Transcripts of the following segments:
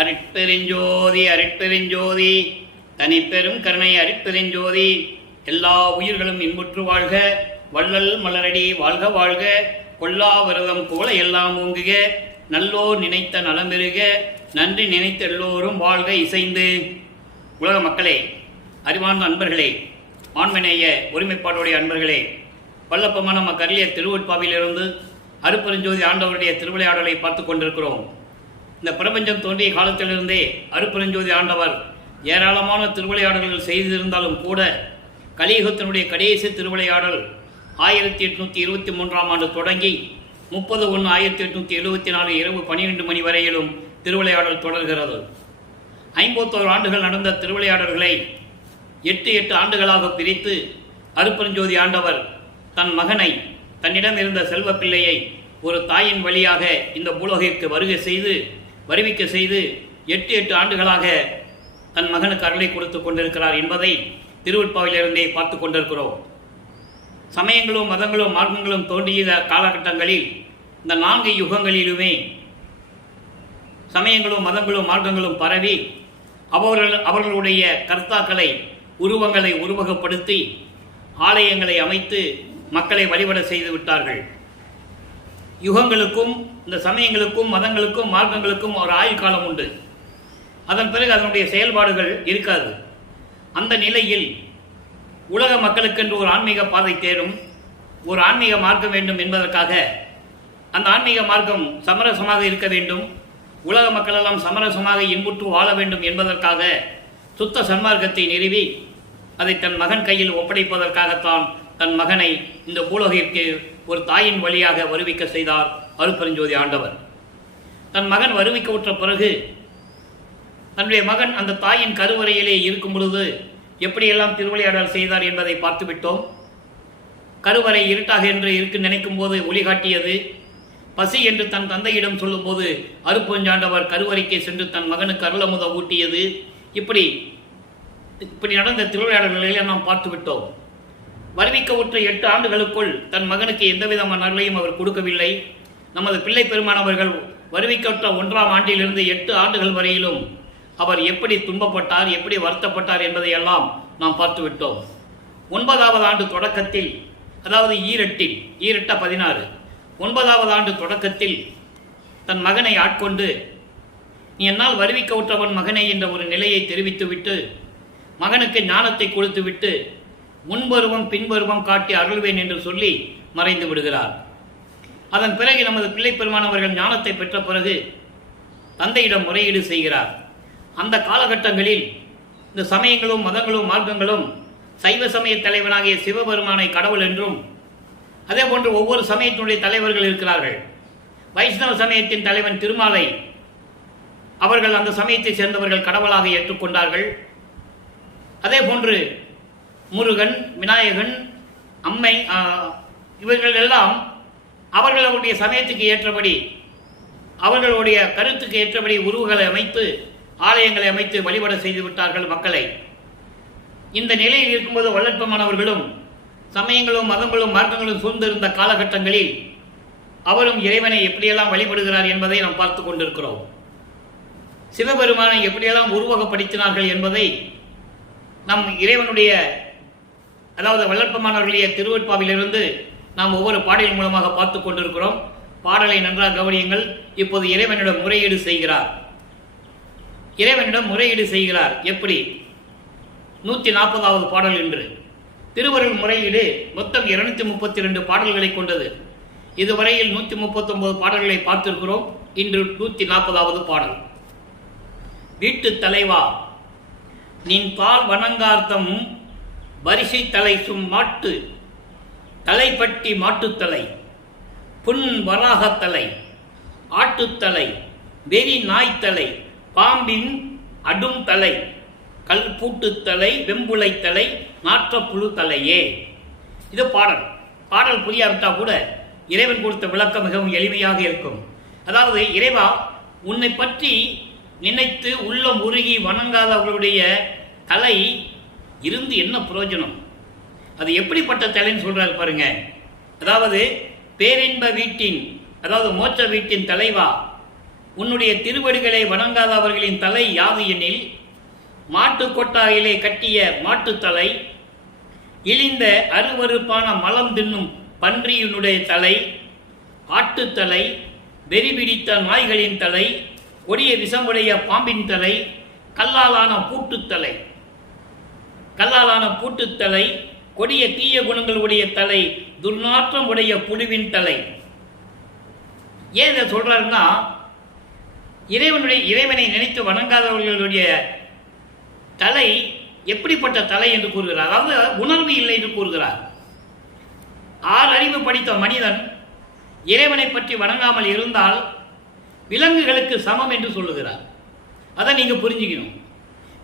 அருட்பெருஞ்சோதி அருட்பெருஞ்சோதி தனிப்பெரும் கருணை அருட்பெருஞ்சோதி. எல்லா உயிர்களும் இன்புற்று வாழ்க, வள்ளல் மலரடி வாழ்க வாழ்க, கொல்லா விரதம் போல எல்லாம் ஓங்குக, நல்லோர் நினைத்த நலம்பெறுக, நன்றி நினைத்த எல்லோரும் வாழ்க இசைந்து. உலக மக்களே, அறிவார்ந்த அன்பர்களே, ஆண்மநேய ஒருமைப்பாடுடைய அன்பர்களே, வல்லப்பமான நம்ம கரிய திருவட்பாவிலிருந்து அருட்பெருஞ்சோதி ஆண்டவருடைய திருவிளையாடலை பார்த்து கொண்டிருக்கிறோம். இந்த பிரபஞ்சம் தோன்றிய காலத்திலிருந்தே அருட்பெருஞ்சோதி ஆண்டவர் ஏராளமான திருவிளையாடல்கள் செய்திருந்தாலும் கூட கலியுகத்தினுடைய கடைசி திருவிளையாடல் 1823ஆம் ஆண்டு தொடங்கி 30/1/1874 இரவு 12 மணி வரையிலும் திருவிளையாடல் தொடர்கிறது. 51 ஆண்டுகள் நடந்த திருவிளையாடல்களை 8 ஆண்டுகளாக பிரித்து அருட்பெருஞ்சோதி ஆண்டவர் தன் மகனை, தன்னிடம் இருந்த செல்வ பிள்ளையை ஒரு தாயின் வழியாக இந்த பூலோகிற்கு வருவிக்க செய்து 8 ஆண்டுகளாக தன் மகனுக்கு அருளை கொடுத்து கொண்டிருக்கிறார் என்பதை திருவட்பாவிலிருந்தே பார்த்து கொண்டிருக்கிறோம். சமயங்களும் மதங்களும் மார்க்கங்களும் தோன்றிய காலகட்டங்களில் இந்த 4 யுகங்களிலுமே சமயங்களும் மதங்களும் மார்க்கங்களும் பரவி அவர்களுடைய கர்த்தாக்களை, உருவங்களை உருவகப்படுத்தி ஆலயங்களை அமைத்து மக்களை வழிபட செய்து விட்டார்கள். யுகங்களுக்கும் இந்த சமயங்களுக்கும் மதங்களுக்கும் மார்க்கங்களுக்கும் ஒரு ஆயுள் காலம் உண்டு. அதன் பிறகு அதனுடைய செயல்பாடுகள் இருக்காது. அந்த நிலையில் உலக மக்களுக்கென்று ஒரு ஆன்மீக பாதை தேரும், ஒரு ஆன்மீக மார்க்கம் வேண்டும் என்பதற்காக அந்த ஆன்மீக மார்க்கம் சமரசமாக இருக்க வேண்டும், உலக மக்களெல்லாம் சமரசமாக இன்புற்று வாழ வேண்டும் என்பதற்காக சுத்த சன்மார்க்கத்தை நிறுவி அதை தன் மகன் கையில் ஒப்படைப்பதற்காகத்தான் தன் மகனை இந்த பூலோகிற்கு ஒரு தாயின் வழியாக வருவிக்க செய்தார் அருட்பெருஞ்சோதி ஆண்டவர். தன் மகன் வருவிக்க உற்ற பிறகு தன்னுடைய மகன் அந்த தாயின் கருவறையிலே இருக்கும் பொழுது எப்படியெல்லாம் திருவிளையாடல் செய்தார் என்பதை பார்த்துவிட்டோம். கருவறை இருட்டாக என்று நினைக்கும் போது ஒளி காட்டியது. பசி என்று தன் தந்தையிடம் சொல்லும் போது அருட்பெருஞ்சாண்டவர் கருவறைக்கு சென்று தன் மகனுக்கு அருளமுத ஊட்டியது. இப்படி நடந்த திருவிளையாடல்களை நாம் பார்த்துவிட்டோம். வருவிக்க உற்ற 8 ஆண்டுகளுக்குள் தன் மகனுக்கு எந்த விதமான அருளையும் அவர் கொடுக்கவில்லை. நமது பிள்ளை பெருமானவர்கள் வருவிக்கற்ற 1ஆம் ஆண்டிலிருந்து 8 ஆண்டுகள் வரையிலும் அவர் எப்படி துன்பப்பட்டார், எப்படி வருத்தப்பட்டார் என்பதையெல்லாம் நாம் பார்த்துவிட்டோம். 9வது ஆண்டு தொடக்கத்தில், அதாவது ஈரட்ட 16 9வது ஆண்டு தொடக்கத்தில் தன் மகனை ஆட்கொண்டு, நீ என்னால் வருவிக்க உற்றவன் மகனை என்ற ஒரு நிலையை தெரிவித்துவிட்டு மகனுக்கு ஞானத்தை கொடுத்துவிட்டு முன்பருவம் பின்பருவம் காட்டி அருள்வேன் என்று சொல்லி மறைந்து விடுகிறார். அதன் பிறகு நமது பிள்ளை பெருமானவர்கள் ஞானத்தை பெற்ற பிறகு தந்தையிடம் முறையீடு செய்கிறார். அந்த காலகட்டங்களில் இந்த சமயங்களும் மதங்களும் மார்க்கங்களும் சைவ சமய தலைவனாகிய சிவபெருமானை கடவுள் என்றும், அதே போன்று ஒவ்வொரு சமயத்தினுடைய தலைவர்கள் இருக்கிறார்கள். வைஷ்ணவ சமயத்தின் தலைவன் திருமாலை அவர்கள் அந்த சமயத்தை சேர்ந்தவர்கள் கடவுளாக ஏற்றுக்கொண்டார்கள். அதே போன்று முருகன், விநாயகன், அம்மை, இவர்கள் எல்லாம் அவர்களுடைய சமயத்துக்கு ஏற்றபடி, அவர்களுடைய கருத்துக்கு ஏற்றபடி உருவங்களை அமைத்து ஆலயங்களை அமைத்து வழிபட செய்து விட்டார்கள் மக்களை. இந்த நிலையில் இருக்கும்போது வல்லற்பமானவர்களும் சமயங்களும் மதங்களும் மார்க்கங்களும் சூழ்ந்திருந்த காலகட்டங்களில் அவரும் இறைவனை எப்படியெல்லாம் வழிபடுகிறார் என்பதை நாம் பார்த்து கொண்டிருக்கிறோம். சிவபெருமானை எப்படியெல்லாம் உருவகப்படுத்தினார்கள் என்பதை நம் இறைவனுடைய, அதாவது வல்லற்பமானவர்களுடைய திருவட்பாவிலிருந்து நாம் ஒவ்வொரு பாடலின் மூலமாக பார்த்து கொண்டிருக்கிறோம். பாடலை நன்றாக கவனியுங்கள். இப்போது இறைவனிடம் முறையீடு செய்கிறார். எப்படி? 140வது பாடல் என்று திருவருள் முறையீடு மொத்தம் 232 பாடல்களை கொண்டது. இதுவரையில் 139 பாடல்களை பார்த்திருக்கிறோம். இன்று 140வது பாடல். வீட்டு தலைவா நின் பால் வணங்கார்த்தம் வரிசை தலை மாட்டு தலைப்பட்டி மாட்டுத்தலை புன் வராகத்தலை ஆட்டுத்தலை வெறி நாய்த்தலை பாம்பின் அடும் தலை கல் பூட்டுத்தலை வெம்புளை தலை நாற்றப்புழு தலையே. இது பாடல் புரியாவிட்டால் கூட இறைவன் கொடுத்த விளக்கம் மிகவும் எளிமையாக இருக்கும். அதாவது, இறைவா, உன்னை பற்றி நினைத்து உள்ளம் உருகி வணங்காதவர்களுடைய தலை இருந்து என்ன பிரயோஜனம்? அது எப்படிப்பட்ட தலைன்னு சொல்றாரு பாருங்க. அதாவது, பேரின்ப வீட்டின், அதாவது மோட்ச வீட்டின் தலைவா, உன்னுடைய திருவடிகளை வணங்காதவர்களின் தலை யாது எனில், மாட்டு கொட்டாயிலே கட்டிய மாட்டுத்தலை, இழிந்த அருவருப்பான மலம் தின்னும் பன்றியினுடைய தலை, ஆட்டுத்தலை, வெறி பிடித்த நாய்களின் தலை, கொடிய விஷமுடைய பாம்பின் தலை, கல்லாலான பூட்டுத்தலை, கொடிய தீய குணங்களுடைய தலை, துர்நாற்றம் உடைய புழுவின் தலை. ஏன் இதை சொல்றாருன்னா, இறைவனை நினைத்து வணங்காதவர்களுடைய தலை எப்படிப்பட்ட தலை என்று கூறுகிறார். அதாவது உணர்வு இல்லை என்று கூறுகிறார். 6 அறிவு படித்த மனிதன் இறைவனை பற்றி வணங்காமல் இருந்தால் விலங்குகளுக்கு சமம் என்று சொல்லுகிறார். அதை நீங்க புரிஞ்சுக்கணும்.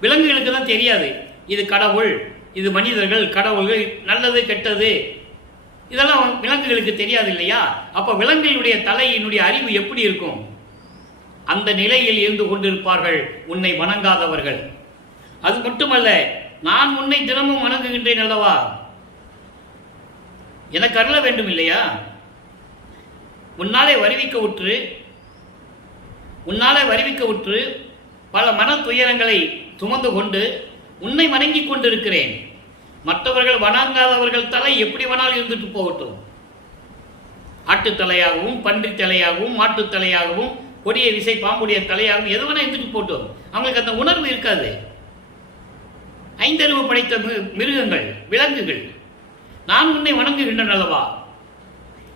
விலங்குகளுக்கு தான் தெரியாது இது கடவுள், இது மனிதர்கள், கடவுள்கள், நல்லது கெட்டது, இதெல்லாம் விலங்குகளுக்கு தெரியாது இல்லையா? அப்ப விலங்குகளுடைய தலையினுடைய அறிவு எப்படி இருக்கும்? அந்த நிலையில் இருந்து கொண்டிருப்பார்கள் உன்னை வணங்காதவர்கள். அது மட்டுமல்ல, நான் உன்னை தினமும் வணங்குகின்றேன் அல்லவா, எனக்கு அருள வேண்டும் இல்லையா? உன்னாலே வருவிக்க உற்று பல மன துயரங்களை சுமந்து கொண்டு உன்னை வணங்கிக் கொண்டிருக்கிறேன். மற்றவர்கள் வணங்காதவர்கள் தலை எப்படி வேணாலும் இருந்துட்டு போகட்டும். ஆட்டுத்தலையாகவும், பன்றி தலையாகவும், மாட்டுத் தலையாகவும், கொடிய விசை பாம்புடைய தலையாகவும் எது வேணா இருந்துட்டு போட்டோம். அவங்களுக்கு அந்த உணர்வு இருக்காது. 5 அறிவு படைத்த மிருகங்கள், விலங்குகள், நான் உன்னை வணங்குகின்றன அல்லவா,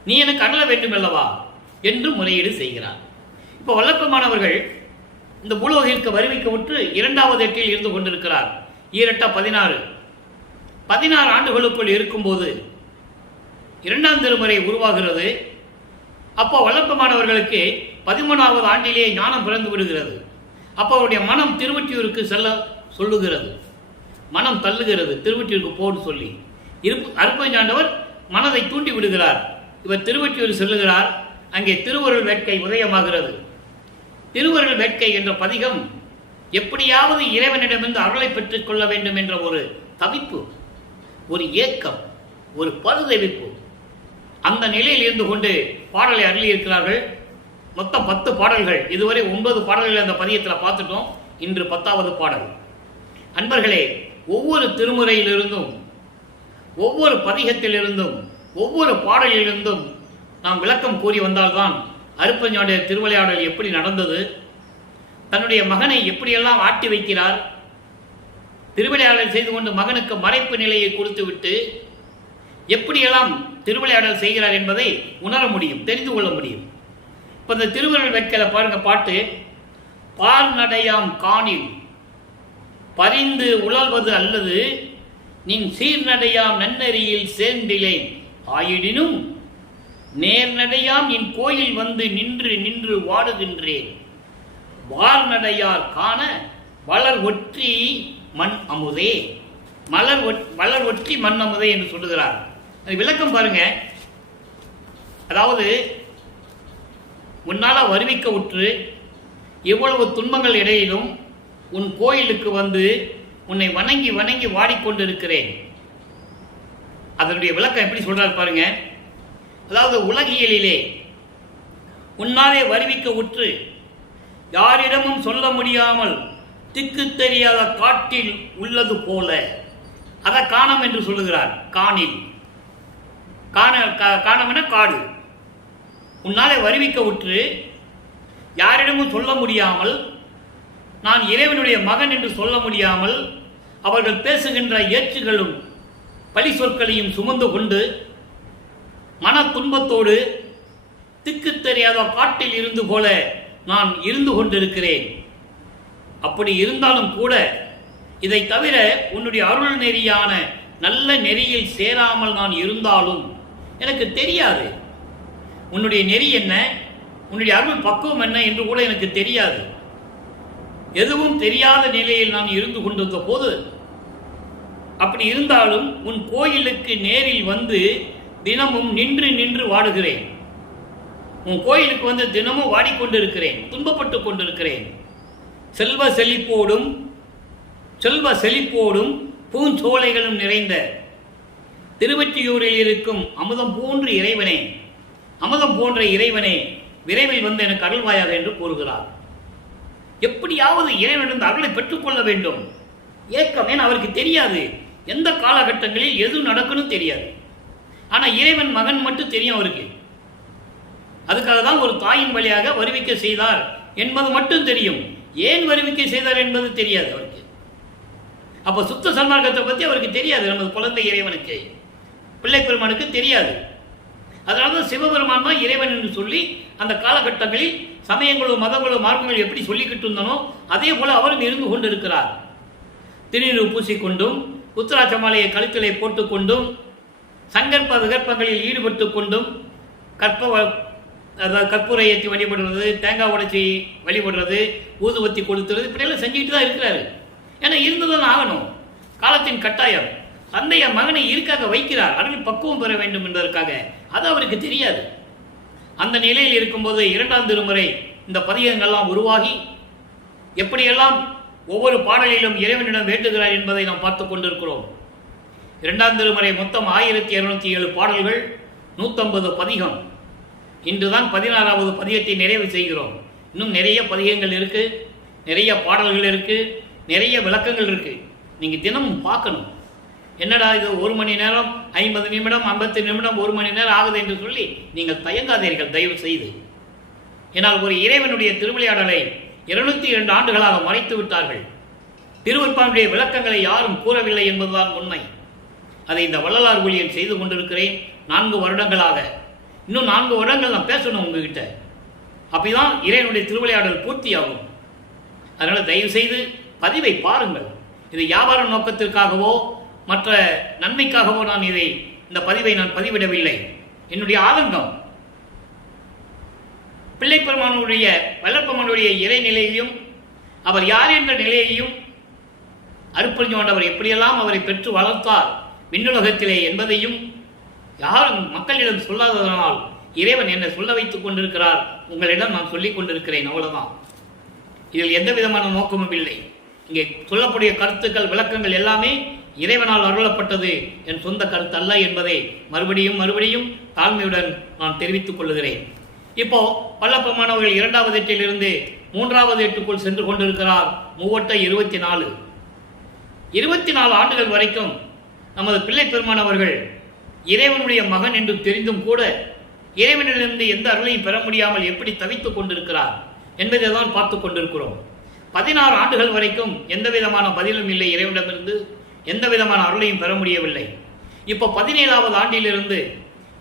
நீ எனக்கு அருள வேண்டும் அல்லவா என்று முறையீடு செய்கிறார். இப்போ வல்லப்பமானவர்கள் இந்த பூலோகிற்கு வருவிக்க உற்று 2வது எட்டில் இருந்து கொண்டிருக்கிறார். 16 ஆண்டுகளுக்குள் இருக்கும்போது 2ஆம் திருமுறை உருவாகிறது. அப்போ வல்லப்பமானவர்களுக்கு 13வது ஆண்டிலேயே ஞானம் பிறந்து விடுகிறது. அப்போ அவருடைய மனம் திருவொற்றியூருக்கு செல்ல சொல்லுகிறது, மனம் தள்ளுகிறது திருவொற்றியூருக்கு போன்னு சொல்லி. அருட்பெருஞ்சாண்டவர் மனதை தூண்டி விடுகிறார். இவர் திருவொற்றியூர் செல்லுகிறார். அங்கே திருவருள் வேட்கை உதயமாகிறது. திருவருள் வேட்கை என்ற பதிகம் எப்படியாவது இறைவனிடமிருந்து அருளை பெற்றுக் கொள்ள வேண்டும் என்ற ஒரு தவிப்பு, ஒரு ஏக்கம், ஒரு பரிதவிப்பு, அந்த நிலையில் இருந்து கொண்டு பாடலை அருளியிருக்கிறார்கள். மொத்தம் 10 பாடல்கள். இதுவரை 9 பாடல்கள் அந்த பதியத்தில் பார்த்துட்டோம். இன்று 10வது பாடல். அன்பர்களே, ஒவ்வொரு திருமுறையிலிருந்தும், ஒவ்வொரு பதிகத்திலிருந்தும், ஒவ்வொரு பாடலிலிருந்தும் நாம் விளக்கம் கூறி வந்தால்தான் அருட்பெருஞ்சாண்டியார் திருவிளையாடல் எப்படி நடந்தது, தன்னுடைய மகனை எப்படியெல்லாம் ஆட்டி வைக்கிறார், திருவிளையாடல் செய்து கொண்டு மகனுக்கு மறைப்பு நிலையை கொடுத்துவிட்டு எப்படியெல்லாம் திருவிளையாடல் செய்கிறார் என்பதை உணர முடியும், தெரிந்து கொள்ள முடியும். இப்போ இந்த திருவருள் வேட்கையில பாருங்க பாட்டு. பால் நடையாம் காணில் பரிந்து உழல்வது அல்லது நின் சீர்நடையாம் நன்னெறியில் சேர்ந்திலேன் ஆயிடினும் நேர்நடையாம் என் கோயில் வந்து நின்று நின்று வாடுகின்றேன். வார்நடையார் காண வளர் ஒற்றி மண் அமுதே, வளர் ஒற்றி மண் அமுதே என்று சொல்லுகிறார். அது விளக்கம் பாருங்க. அதாவது உன்னால வருவிக்க உற்று எவ்வளவு துன்பங்கள் இடையிலும் உன் கோயிலுக்கு வந்து உன்னை வணங்கி வணங்கி வாடிக்கொண்டிருக்கிறேன். அதனுடைய விளக்கம் எப்படி சொல்றார் பாருங்க. அதாவது உலகியலிலே உன்னாலே வருவிக்க உற்று யாரிடமும் சொல்ல முடியாமல் திக்கு தெரியாத காட்டில் உள்ளது போல, அதை காணம் என்று சொல்லுகிறார். காணில் காணம் என காடு. உன்னாலே வருவிக்க உற்று யாரிடமும் சொல்ல முடியாமல், நான் இறைவனுடைய மகன் என்று சொல்ல முடியாமல், அவர்கள் பேசுகின்ற ஏற்றுகளும் பழி சொற்களையும் சுமந்து கொண்டு மன துன்பத்தோடு திக்கு தெரியாத காட்டில் இருந்து போல நான் இருந்து கொண்டிருக்கிறேன். அப்படி இருந்தாலும் கூட இதை தவிர உன்னுடைய அருள் நெறியான நல்ல நெறியில் சேராமல் நான் இருந்தாலும் எனக்கு தெரியாது. உன்னுடைய நெறி என்ன, உன்னுடைய அருள் பக்குவம் என்ன என்று கூட எனக்கு தெரியாது. எதுவும் தெரியாத நிலையில் நான் இருந்து கொண்டிருந்த போது, அப்படி இருந்தாலும் உன் கோயிலுக்கு நேரில் வந்து தினமும் நின்று நின்று வாடுகிறேன். உன் கோயிலுக்கு வந்து தினமும் வாடிக்கொண்டிருக்கிறேன், துன்பப்பட்டு கொண்டிருக்கிறேன். செல்வ செழிப்போடும் பூஞ்சோலைகளும் நிறைந்த திருவொற்றியூரில் இருக்கும் அமுதம் போன்ற இறைவனே, விரைவில் வந்து எனக்கு அருள்வாயாக என்று கூறுகிறார். எப்படியாவது இறைவனிடம் அருளை பெற்றுக்கொள்ள வேண்டும் ஏக்கம். ஏன் அவருக்கு தெரியாது எந்த காலகட்டங்களில் எது நடக்கணும் தெரியாது. ஆனால் இறைவன் மகன் மட்டும் தெரியும் அவருக்கு. அதுக்காக தான் ஒரு தாயின் வழியாக வருவிக்க செய்தார் என்பது மட்டும் தெரியும். ஏன் வருவிக்க செய்தார் என்பது தெரியாது அவருக்கு. அப்போ சுத்த சன்மார்க்கத்தை பற்றி அவருக்கு தெரியாது. நமது குழந்தை இறைவனுக்கு, பிள்ளை பெருமானுக்கு தெரியாது. அதனால தான் சிவபெருமான் தான் இறைவன் என்று சொல்லி அந்த காலகட்டங்களில் சமயங்களும் மதங்களும் மார்க்கங்களும் எப்படி சொல்லிக்கிட்டு இருந்தனோ அதே போல அவரும் இருந்து கொண்டிருக்கிறார். திருநீர் பூசிக்கொண்டும் உத்தராட்ச மாலையை கழுத்திலே போட்டுக்கொண்டும் சங்கற்ப விகற்பங்களில் ஈடுபட்டு கொண்டும் கற்பூரை ஏற்றி வழிபடுறது, தேங்காய் உடைச்சி வழிபடுறது, ஊதுவத்தி கொடுத்துறது, இப்படியெல்லாம் செஞ்சுக்கிட்டு தான் இருக்கிறாரு. ஏன்னா இருந்துதான் ஆகணும், காலத்தின் கட்டாயம். தந்தைய மகனை இருக்காக வைக்கிறார், அருள் பக்குவம் பெற வேண்டும் என்பதற்காக. அது அவருக்கு தெரியாது. அந்த நிலையில் இருக்கும்போது இரண்டாம் திருமுறை இந்த பதிகங்கள்லாம் உருவாகி எப்படியெல்லாம் ஒவ்வொரு பாடலிலும் இறைவனிடம் வேண்டுகிறார் என்பதை நாம் பார்த்து கொண்டிருக்கிறோம். இரண்டாம் திருமுறை மொத்தம் 1207 பாடல்கள், 150 பதிகம். இன்றுதான் 16வது பதிகத்தை நிறைவு செய்கிறோம். இன்னும் நிறைய பதிகங்கள் இருக்கு, நிறைய பாடல்கள் இருக்கு, நிறைய விளக்கங்கள் இருக்கு. நீங்க தினமும் பார்க்கணும். என்னடா இது 1 மணி நேரம் 50 நிமிடம் 50 நிமிடம் 1 மணி நேரம் ஆகுது என்று சொல்லி நீங்கள் தயங்காதீர்கள் தயவு செய்து. ஏனால் ஒரு இறைவனுடைய திருவிளையாடலை 202 ஆண்டுகளாக மறைத்து விட்டார்கள். திருவருட்பாவுடைய விளக்கங்களை யாரும் கூறவில்லை என்பதுதான் உண்மை. அதை இந்த வள்ளலார் ஊழியன் செய்து கொண்டிருக்கிறேன் 4 வருடங்களாக. இன்னும் 4 வருடங்கள் நான் பேசணும் உங்ககிட்ட. அப்படிதான் இறைவனுடைய திருவிளையாடல் பூர்த்தியாகும். அதனால தயவு செய்து பதிவை பாருங்கள். இது வியாபார நோக்கத்திற்காகவோ மற்ற நன்மைக்காகவோ இந்த பதிவை நான் பதிவிடவில்லை. என்னுடைய ஆதங்கம் பிள்ளை பெருமானுடைய வல்லற்பெருமானுடைய இறைநிலையையும் அவர் யார் என்ற நிலையையும் அருட்பெருஞ்சோண்டவர் எப்படியெல்லாம் அவரை பெற்று வளர்த்தார் விண்ணுலகத்திலே என்பதையும் யாரும் மக்களிடம் சொல்லாததனால் இறைவன் என்னை சொல்ல வைத்துக் கொண்டிருக்கிறார். உங்களிடம் நான் சொல்லிக் கொண்டிருக்கிறேன், அவ்வளவுதான். இதில் எந்த விதமான நோக்கமும் இல்லை. இங்கே சொல்லக்கூடிய கருத்துக்கள் விளக்கங்கள் எல்லாமே இறைவனால் அருளப்பட்டது, என் சொந்த கருத்து அல்ல என்பதை மறுபடியும் மறுபடியும் தாழ்மையுடன் நான் தெரிவித்துக் கொள்கிறேன். இப்போ வல்லற்பெருமானவர்கள் 2வது எட்டிலிருந்து 3வது எட்டுக்குள் சென்று கொண்டிருக்கிறார். 24 ஆண்டுகள் வரைக்கும் நமது பிள்ளை பெருமானவர்கள் இறைவனுடைய மகன் என்று தெரிந்தும் கூட இறைவனிலிருந்து எந்த அருளையும் பெற முடியாமல் எப்படி தவித்துக் கொண்டிருக்கிறார் என்பதை தான் பார்த்து கொண்டிருக்கிறோம். 16 ஆண்டுகள் வரைக்கும் எந்த விதமான பதிலும் இல்லை, இறைவனிடமிருந்து எந்த விதமான அருளையும் பெற முடியவில்லை. இப்போ 17வது ஆண்டிலிருந்து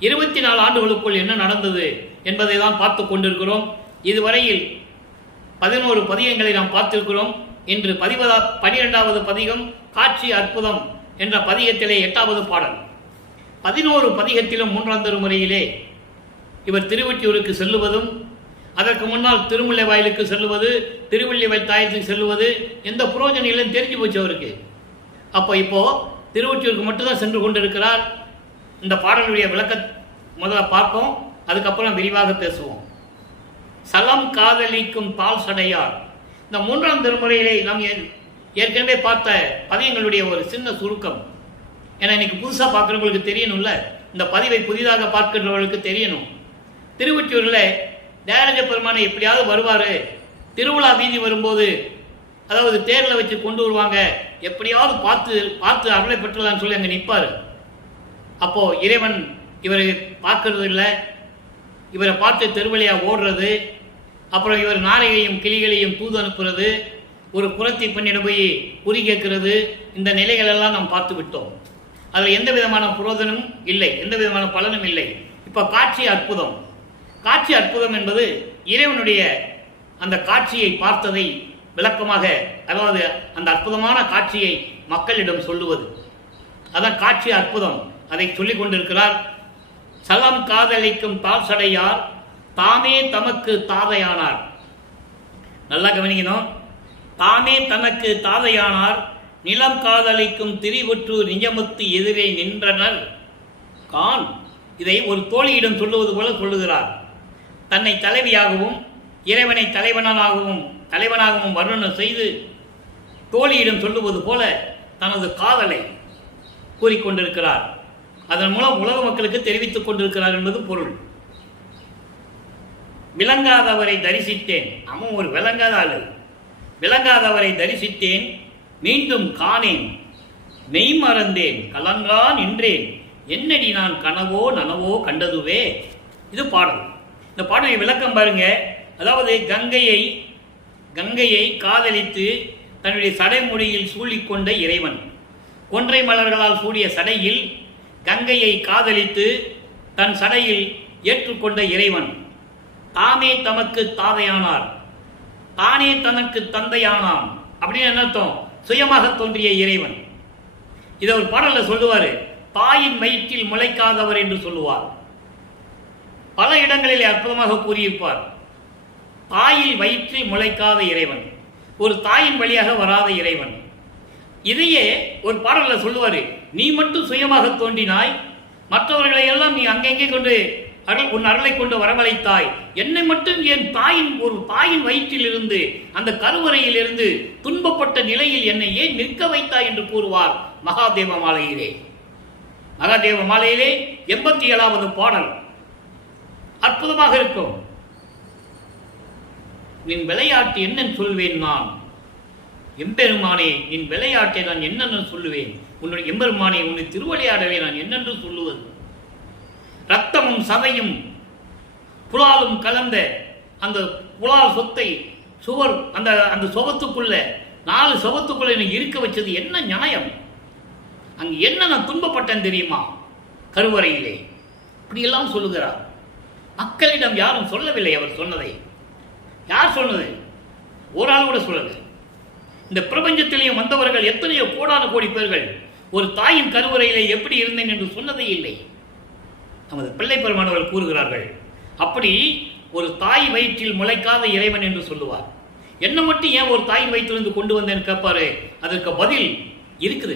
24 ஆண்டுகளுக்குள் என்ன நடந்தது என்பதை தான் பார்த்து கொண்டிருக்கிறோம். இதுவரையில் 11 பதிகங்களை நாம் பார்த்திருக்கிறோம். இன்று 12வது பதிகம் காட்சி அற்புதம் என்ற பதிகத்திலே 8வது பாடல். 11 பதிகத்திலும் 3ஆம் திருமுறையிலே இவர் திருவொற்றியூருக்கு செல்லுவதும் அதற்கு முன்னால் திருமுல்லை வாயிலுக்கு செல்லுவது, திருவள்ளிவாய் தாயத்துக்கு செல்லுவது எந்த புரோஜனம் இல்லைன்னு தெரிஞ்சு போச்சு அவருக்கு. அப்போ இப்போ திருவொற்றியூருக்கு மட்டும்தான் சென்று கொண்டிருக்கிறார். இந்த பாடலுடைய விளக்க முதல்ல பார்ப்போம், அதுக்கப்புறம் விரிவாக பேசுவோம். சலம் காதலிக்கும் தாள் சடையார். இந்த 3ஆம் திருமுறையிலே நாம் ஏற்கனவே பார்த்த பதியங்களுடைய ஒரு சின்ன சுருக்கம். ஏன்னா இன்னைக்கு புதுசாக பார்க்குறவங்களுக்கு தெரியணும்ல, இந்த பதிவை புதிதாக பார்க்கின்றவர்களுக்கு தெரியணும். திருவொற்றியூரில் தேரஜ பெருமானை எப்படியாவது வருவார், திருவிழா வீதி வரும்போது அதாவது தேரில் வச்சு கொண்டு வருவாங்க, எப்படியாவது பார்த்து அருளை பெற்றலான்னு சொல்லி அங்கே நிற்பார். அப்போது இறைவன் இவரை பார்க்கறது இல்லை, இவரை பார்த்து தெருவழியாக ஓடுறது, அப்புறம் இவர் நாரையையும் கிளிகளையும் தூது அனுப்புறது, ஒரு குரத்தி பெண்ணிடம் போய் குறி கேட்கிறது, இந்த நிலைகளெல்லாம் நாம் பார்த்து விட்டோம். அதில் எந்த விதமான புரோதனமும் இல்லை, எந்த விதமான பலனும் இல்லை. இப்போ காட்சி அற்புதம். காட்சி அற்புதம் என்பது இறைவனுடைய அந்த காட்சியை பார்த்ததை விளக்கமாக, அதாவது அந்த அற்புதமான காட்சியை மக்களிடம் சொல்லுவது, அதான் காட்சி அற்புதம். அதை சொல்லிக் கொண்டிருக்கிறார். சலம் காதலிக்கும் தாள் சடையார் தாமே தமக்கு தாதையானார். நல்லா கவனிக்கணும். தாமே தனக்கு தாதையானார் நிலம் காதலிக்கும் திரிவுற்றூர் நிஜமுத்து எதிரே நின்றனர் கான். இதை ஒரு தோழியிடம் சொல்லுவது போல சொல்லுகிறார். தன்னை தலைவியாகவும் இறைவனை தலைவனாகவும் வர்ணனம் செய்து தோழியிடம் சொல்லுவது போல தனது காதலை கூறிக்கொண்டிருக்கிறார். அதன் மூலம் உலக மக்களுக்கு தெரிவித்துக் கொண்டிருக்கிறார் என்பது பொருள். விளங்காதவரை தரிசித்தேன். அவன் ஒரு விளங்காத ஆளு. விளங்காதவரை தரிசித்தேன், மீண்டும் காணேன், மெய் மறந்தேன், கலங்கா நின்றேன், என்னடி நான் கனவோ நனவோ கண்டதுவே. இது பாடல். இந்த பாடலை விளக்கம் பாருங்க. அதாவது கங்கையை காதலித்து தன்னுடைய சடைமுடியில் சூழிக்கொண்ட இறைவன், கொன்றை மலர்களால் சூடிய சடையில் கங்கையை காதலித்து தன் சடையில் ஏற்றுக்கொண்ட இறைவன் தாமே தமக்கு தாதையானார், தானே தனக்கு தந்தையானான். அப்படின்னு என்ன அர்த்தம்? சுயமாக தோன்றிய இறைவன். இதை ஒரு பாடல்ல சொல்லுவாரு, தாயின் வயிற்றில் முளைக்காதவர் என்று சொல்லுவார். பல இடங்களில் அற்புதமாக கூறியிருப்பார். தாயில் வயிற்றில் முளைக்காத இறைவன், ஒரு தாயின் வழியாக வராத இறைவன். இதையே ஒரு பாடல்ல சொல்லுவாரு, நீ மட்டும் சுயமாக தோன்றினாய், மற்றவர்களை எல்லாம் நீ அங்கெங்கே கொண்டு உன் அருளை கொண்டு வரவழைத்தாய், என்னை மட்டும் என் ஒரு தாயின் வயிற்றில் இருந்து, அந்த கருவறையில் இருந்து துன்பப்பட்ட நிலையில் என்னை ஏன் நிற்க வைத்தாய் என்று கூறுவார் மகாதேவ மாலையிலே. மகாதேவ மாலையிலே 87வது பாடல் அற்புதமாக இருக்கும். நின் விளையாட்டு என்னன்னு சொல்வேன் நான், எம்பெருமானே நின் விளையாட்டை நான் என்னென்னு சொல்லுவேன், உன்னுடைய எம்பெருமானே உன்னை திருவிளையாடவே நான் என்னென்று சொல்லுவது. ரத்தமும் சதையும் புலாலும் கலந்த அந்த புலால் சொத்தை சுவர், அந்த சுவத்துக்குள்ள 4 சுவத்துக்குள்ள என்னை இருக்க வச்சது என்ன நியாயம்? அங்கு என்ன நான் துன்பப்பட்டேன் தெரியுமா? கருவறையிலே இப்படியெல்லாம் சொல்லுகிறார். மக்களிடம் யாரும் சொல்லவில்லை. அவர் சொன்னதை யார் சொன்னது? ஒரு ஆள் கூட சொல்லல. இந்த பிரபஞ்சத்திலேயும் வந்தவர்கள் எத்தனையோ கோடான கோடி பேர்கள் ஒரு தாயின் கருவறையிலே எப்படி இருந்தேன் என்று சொன்னதே இல்லை. நமது பிள்ளை பெருமானவர்கள் கூறுகிறார்கள், அப்படி ஒரு தாய் வயிற்றில் முளைக்காத இறைவன் என்று சொல்லுவார். என்ன மட்டும் ஏன் ஒரு தாயின் வயிற்றிலிருந்து கொண்டு வந்தேன்னு கேட்பாரு. அதற்கு பதில் இருக்குது.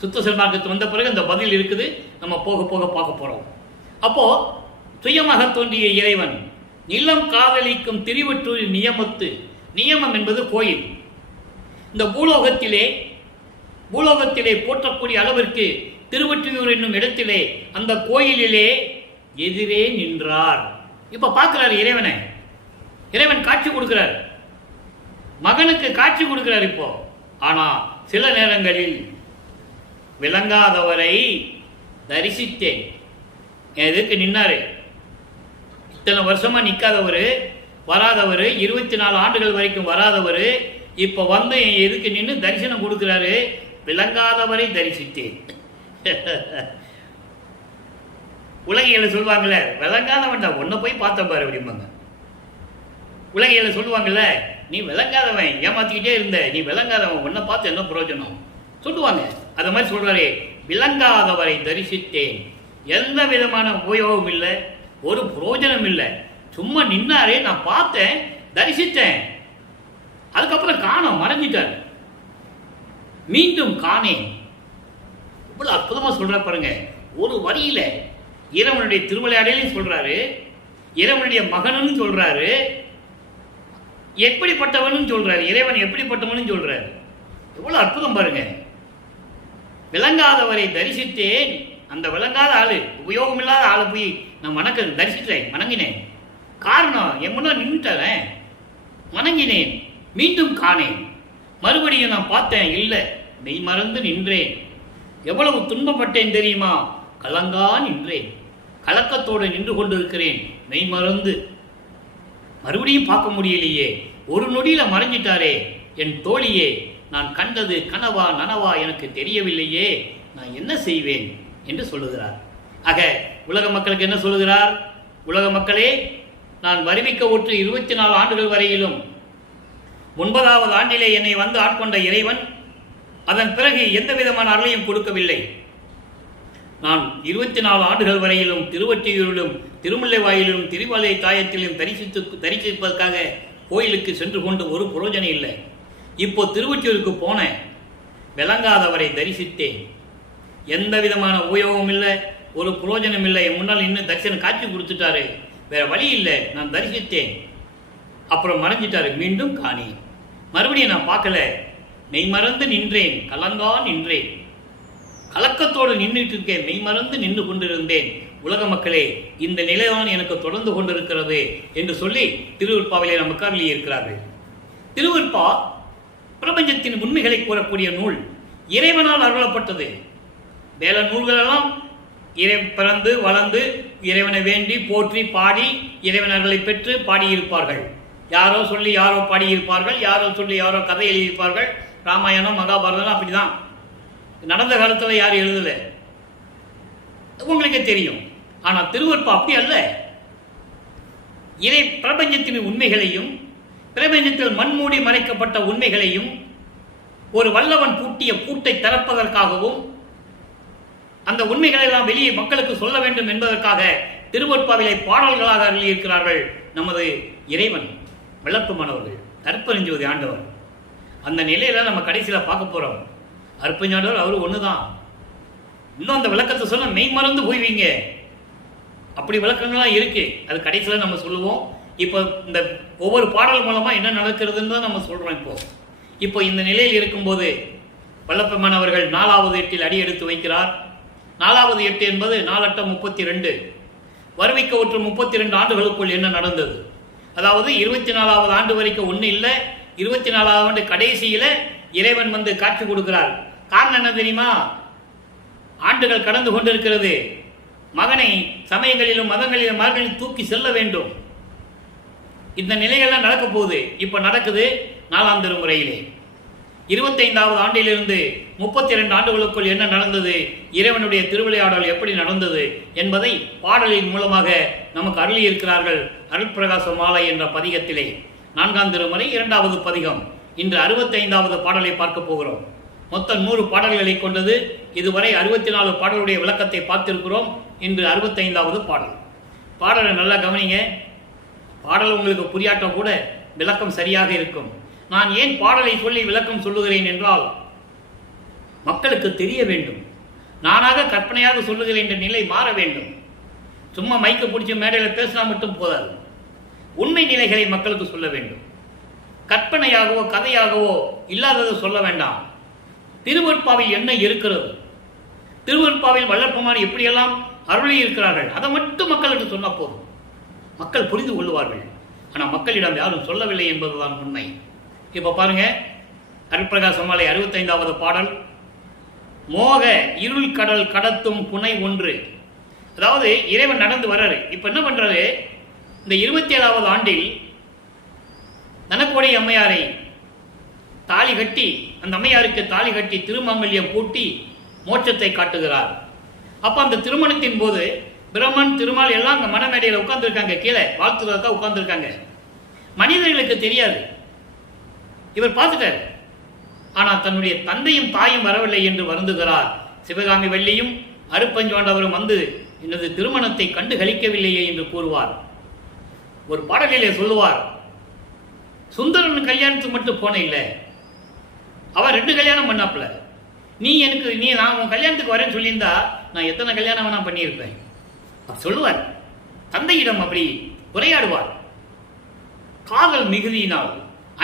சுத்த செல்மார்க்கத்து வந்த பிறகு அந்த பதில் இருக்குது. நம்ம போக போக பார்க்க போறோம். அப்போ சுயமாக தோன்றிய இறைவன் நிலம் காதலிக்கும் திருவற்றூரில் நியமத்து. நியமம் என்பது கோயில். இந்த பூலோகத்திலே போற்றக்கூடிய அளவிற்கு திருவொற்றியூர் என்னும் இடத்திலே அந்த கோயிலிலே எதிரே நின்றார். இப்ப பார்க்கிறார் இறைவனை. இறைவன் காட்சி கொடுக்கிறார், மகனுக்கு காட்சி கொடுக்கிறார். இப்போ ஆனா சில நேரங்களில் விளங்காதவரை தரிசித்தேன். எதுக்கு நின்னாரு? இத்தனை வருஷமா நிற்காதவர், வராதவர், 24 ஆண்டுகள் வரைக்கும் வராதவர், இப்ப வந்து எதுக்கு நின்று தரிசனம் கொடுக்கிறாரு? விளங்காதவரை தரிசித்தேன். உலகில சொல்லுவாங்கல்ல, விளங்காதவன் தான் உன்னை போய் பார்த்த பாரு அப்படிம்பாங்க. உலகில சொல்லுவாங்கல்ல, நீ விளங்காதவன், ஏமாத்திக்கிட்டே இருந்த, நீ விளங்காதவன், உன்னை பார்த்து என்ன பிரயோஜனம் சொல்லுவாங்க. அது மாதிரி சொல்றாரு, விளங்காதவரை தரிசித்தேன். எந்த விதமான உபயோகம் இல்லை, ஒரு பிரயோஜனம் இல்லை. சும்மா நின்னாரே, நான் பார்த்தேன், தரிசித்தேன், அதுக்கப்புறம் காணோம், மறைஞ்சிட்டார். மீண்டும் காணேன். இவ்வளவு அற்புதமா சொல்ற பாருங்க. ஒரு வரியில இறைவனுடைய திருவிளையாடலையும் சொல்றாரு, இறைவனுடைய மகனும் சொல்றாரு, எப்படிப்பட்டவனும் சொல்றாரு, இறைவன் எப்படிப்பட்டவனும் சொல்றாரு. எவ்வளவு அற்புதம் பாருங்க. விளங்காதவரை தரிசித்தேன். அந்த விளங்காத ஆளு, உபயோகம் இல்லாத ஆளு போய் நான் தரிசித்தேன், வணங்கினேன். காரணம், என் முன்னா நின்றுட்டேன், வணங்கினேன். மீண்டும் காணேன். மறுபடியும் நான் பார்த்தேன், இல்லை, மெய் மறந்து நின்றேன். எவ்வளவு துன்பப்பட்டேன் தெரியுமா? கலங்கா நின்றேன், கலக்கத்தோடு நின்று கொண்டிருக்கிறேன், மெய் மறந்து. மறுபடியும் பார்க்க முடியலையே, ஒரு நொடியில மறைஞ்சிட்டாரே என் தோழியே. நான் கண்டது கனவா நனவா எனக்கு தெரியவில்லையே, நான் என்ன செய்வேன் என்று சொல்லுகிறார். ஆக உலக மக்களுக்கு என்ன சொல்லுகிறார்? உலக மக்களே, நான் வருவிக்க ஒற்று 24 ஆண்டுகள் வரையிலும் 9வது ஆண்டிலே என்னை வந்து ஆட்கொண்ட இறைவன் அதன் பிறகு எந்த விதமான அருளையும் கொடுக்கவில்லை. நான் 24 ஆண்டுகள் வரையிலும் திருவொற்றியூரிலும் திருமுல்லை வாயிலும் திருமலை தாயத்திலும் தரிசிப்பதற்காக கோயிலுக்கு சென்று கொண்டு ஒரு பிரயோஜனம் இல்லை. இப்போ திருவொற்றியூருக்கு போனேன், விளங்காதவரை தரிசித்தேன். எந்த விதமான உபயோகம் இல்லை, ஒரு பிரயோஜனம் இல்லை. என் முன்னால் இன்னும் தரிசனம் காட்சி கொடுத்துட்டாரு, வேற வழி இல்லை, நான் தரிசித்தேன், அப்புறம் மறைஞ்சிட்டாரு. மீண்டும் காணேன். மறுபடியும் நான் பார்க்கல, மெய் மறந்து நின்றேன், கலங்கா நின்றேன், கலக்கத்தோடு நின்றுட்டு இருக்கேன், மெய் மறந்து நின்று கொண்டிருந்தேன், உலக மக்களே, இந்த நிலைதான் எனக்கு தொடர்ந்து கொண்டிருக்கிறது என்று சொல்லி திருவெற்பாவிலே நமக்கு அருளி இருக்கிறார்கள். திருவெற்பா பிரபஞ்சத்தின் உண்மைகளை கூறக்கூடிய நூல், இறைவனால் அருளப்பட்டது. வேற நூல்களெல்லாம் பிறந்து வளர்ந்து இறைவனை வேண்டி போற்றி பாடி இறைவனர்களை பெற்று பாடியிருப்பார்கள். யாரோ சொல்லி யாரோ பாடியிருப்பார்கள், யாரோ சொல்லி யாரோ கதை எழுதியிருப்பார்கள். ராமாயணம் மகாபாரதம் அப்படிதான் நடந்த காலத்தில் யார் எழுதலை, உங்களுக்கே தெரியும். ஆனால் திருவெற்பா அப்படி அல்ல. இறை பிரபஞ்சத்தின் உண்மைகளையும் பிரபஞ்சத்தில் மண்மூடி மறைக்கப்பட்ட உண்மைகளையும் ஒரு வல்லவன் பூட்டிய பூட்டை திறப்பதற்காகவும் அந்த உண்மைகளை எல்லாம் வெளியே மக்களுக்கு சொல்ல வேண்டும் என்பதற்காக திருவெற்பாவிலே பாடல்களாக அருளியிருக்கிறார்கள் நமது இறைவன் விளக்குமானவர்கள், அற்பஞ்சோதி ஆண்டவர். அந்த நிலையில நம்ம கடைசியில் பார்க்க போறோம். அற்பஞ்சாண்டவர் அவரு ஒண்ணுதான். இன்னும் அந்த விளக்கத்தை சொல்ல மெய் மறந்து போய்வீங்க. அப்படி விளக்கங்கள்லாம் இருக்கு, அது கடைசியில் நம்ம சொல்லுவோம். இப்போ இந்த ஒவ்வொரு பாடல் மூலமா என்ன நடக்கிறதுன்னு தான் நம்ம சொல்றோம். இப்போ இந்த நிலையில் இருக்கும்போது வல்லப்பெருமான் அவர்கள் 4வது எட்டில் அடி எடுத்து வைக்கிறார். 4வது எட்டு என்பது 4×32 வருவிக்க ஒற்று 32 ஆண்டுகளுக்குள் என்ன நடந்தது, அதாவது 24வது ஆண்டு வரைக்கும் ஒண்ணு இல்லை, 24வது ஆண்டு கடைசியில இறைவன் வந்து காட்சி கொடுக்கிறார். காரணம் என்ன தெரியுமா? ஆண்டுகள் கடந்து கொண்டிருக்கிறது. மகனை சமயங்களிலும் மதங்களிலும் மரங்களில் தூக்கி செல்ல வேண்டும். இந்த நிலைகள்லாம் நடக்க போகுது. இப்ப நடக்குது 4ஆம் திருமுறையிலே. 25வது ஆண்டிலிருந்து 32 ஆண்டுகளுக்குள் என்ன நடந்தது, இறைவனுடைய திருவிளையாடல் எப்படி நடந்தது என்பதை பாடலின் மூலமாக நமக்கு அருளி இருக்கிறார்கள். அருட்பிரகாச மாலை என்ற பதிகத்திலே 4ஆம் திருமுறை 2வது பதிகம். இன்று 65வது பாடலை பார்க்க போகிறோம். மொத்தம் 100 பாடல்களை கொண்டது. இதுவரை 64 பாடலுடைய விளக்கத்தை பார்த்திருக்கிறோம். இன்று 65வது பாடல். பாடலை நல்லா கவனிங்க. பாடல் உங்களுக்கு புரியாட்ட கூட விளக்கம் சரியாக இருக்கும். நான் ஏன் பாடலை சொல்லி விளக்கம் சொல்லுகிறேன் என்றால், மக்களுக்கு தெரிய வேண்டும். நானாக கற்பனையாக சொல்லுகிறேன் என்ற நிலை மாற வேண்டும். சும்மா மைக்க பிடிச்சி மேடையில் பேசினா மட்டும் போதாது. உண்மை நிலைகளை மக்களுக்கு சொல்ல வேண்டும். கற்பனையாகவோ கதையாகவோ இல்லாததை சொல்ல வேண்டாம். திருவெற்பாவில் என்ன இருக்கிறது, திருவெற்பாவில் வல்லப்பெருமான் எப்படியெல்லாம் அருளி இருக்கிறார்கள், அதை மட்டும் மக்களுக்கு சொன்ன போதும். மக்கள் புரிந்து கொள்வார்கள். ஆனால் மக்களிடம் யாரும் சொல்லவில்லை என்பதுதான் உண்மை. இப்போ பாருங்க, அருட்பிரகாச மாலை 65வது பாடல். மோக இருள் கடல் கடத்தும் புனை ஒன்று. அதாவது இறைவன் நடந்து வர்றாரு. இப்ப என்ன பண்றாரு, இந்த 27வது ஆண்டில் தனக்கோடை அம்மையாரை தாலி கட்டி, அந்த அம்மையாருக்கு தாலி கட்டி திருமாங்கல்யம் பூட்டி மோட்சத்தை காட்டுகிறார். அப்ப அந்த திருமணத்தின் போது பிரம்மன் திருமால் எல்லாம் அங்க மணமேடையில் உட்கார்ந்துருக்காங்க, கீழே வாழ்த்துறதுக்காக உட்கார்ந்துருக்காங்க. மனிதர்களுக்கு தெரியாது, இவர் பார்த்துட்டார். ஆனா தன்னுடைய தந்தையும் தாயும் வரவில்லை என்று வருந்துகிறார். சிவகாமி வள்ளியும் அருப்பஞ்சாண்டவரும் வந்து எனது திருமணத்தை கண்டு கழிக்கவில்லையே என்று கூறுவார். ஒரு பாடலிலே சொல்லுவார், சுந்தரன் கல்யாணத்துக்கு மட்டும் போன இல்லை, அவர் 2 கல்யாணம் பண்ணாப்புல. நான் உன் கல்யாணத்துக்கு வரேன்னு சொல்லியிருந்தா நான் எத்தனை கல்யாணம் வேணா பண்ணியிருப்பேன் சொல்லுவார். தந்தையிடம் அப்படி உரையாடுவார். காதல் மிகுதியினால்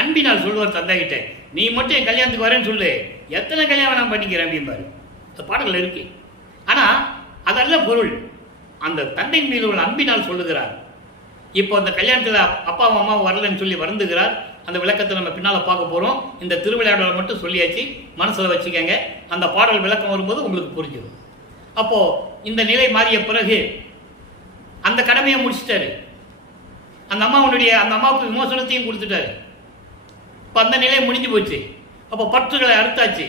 அன்பினால் சொல்லுவார் தந்தைகிட்ட, நீ மட்டும் என் கல்யாணத்துக்கு வரேன்னு சொல்லு, எத்தனை கல்யாணம் நான் பண்ணிக்கிறேன் அப்படிம்பாரு. அந்த பாடல்கள் இருக்கு. ஆனா அதல்ல பொருள், அந்த தந்தை மீது உள்ள அன்பினால் சொல்லுகிறார். இப்போ அந்த கல்யாணத்தில் அப்பாவும் அம்மாவும் வரலன்னு சொல்லி வருந்துகிறார். அந்த விளக்கத்தை நம்ம பின்னால பார்க்க போறோம். இந்த திருவிளையாடலை மட்டும் சொல்லியாச்சு, மனசுல வச்சுக்கங்க. அந்த பாடல் விளக்கம் வரும்போது உங்களுக்கு புரிஞ்சிடும். அப்போ இந்த நிலை மாறிய பிறகு அந்த கடமையை முடிச்சிட்டாரு. அந்த அம்மாவுக்கு விமோசனத்தையும் கொடுத்துட்டாரு. இப்ப அந்த நிலை முடிஞ்சு போச்சு. அப்போ பற்றுகளை அறுத்தாச்சு,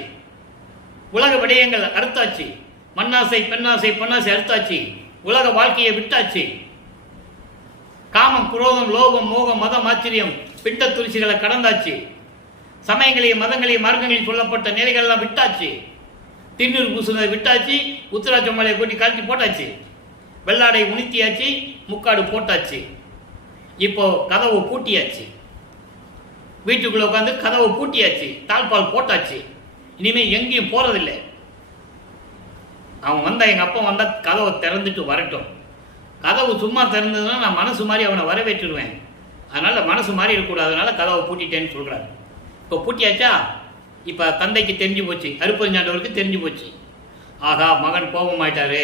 உலக விடயங்கள் அறுத்தாச்சு, மண்ணாசை பெண்ணாசை பொன்னாசை அறுத்தாச்சு, உலக வாழ்க்கையை விட்டாச்சு. காமம் குரோதம் லோகம் மோகம் மதம் ஆச்சரியம் பிட்ட துரிசிகளை கடந்தாச்சு. சமயங்களையும் மதங்களையும் மார்க்கங்களையும் சொல்லப்பட்ட நிலைகள் எல்லாம் விட்டாச்சு. திருநீர் பூசுனதை விட்டாச்சு, உத்தராட்ச மலையை கூட்டி கழட்டி போட்டாச்சு, வெள்ளாடை உணித்தியாச்சு, முக்காடு போட்டாச்சு. இப்போ கதவு பூட்டியாச்சு, வீட்டுக்குள்ள உட்காந்து கதவு பூட்டியாச்சு, தாழ்பால் போட்டாச்சு. இனிமே எங்கேயும் போறதில்லை. அவன் வந்தா, எங்க அப்பா வந்தா கதவை திறந்துட்டு வரட்டும். கதவு சும்மா திறந்ததுன்னா நான் மனசு மாதிரி அவனை வரவேற்றுடுவேன். அதனால மனசு மாதிரி இருக்கக்கூடாது, அதனால கதவை பூட்டிட்டேன்னு சொல்றாரு. இப்போ பூட்டியாச்சா? இப்ப தந்தைக்கு தெரிஞ்சு போச்சு, அருப்பஞ்சாண்டவருக்கு தெரிஞ்சு போச்சு. ஆகா, மகன் கோபமாயிட்டாரு,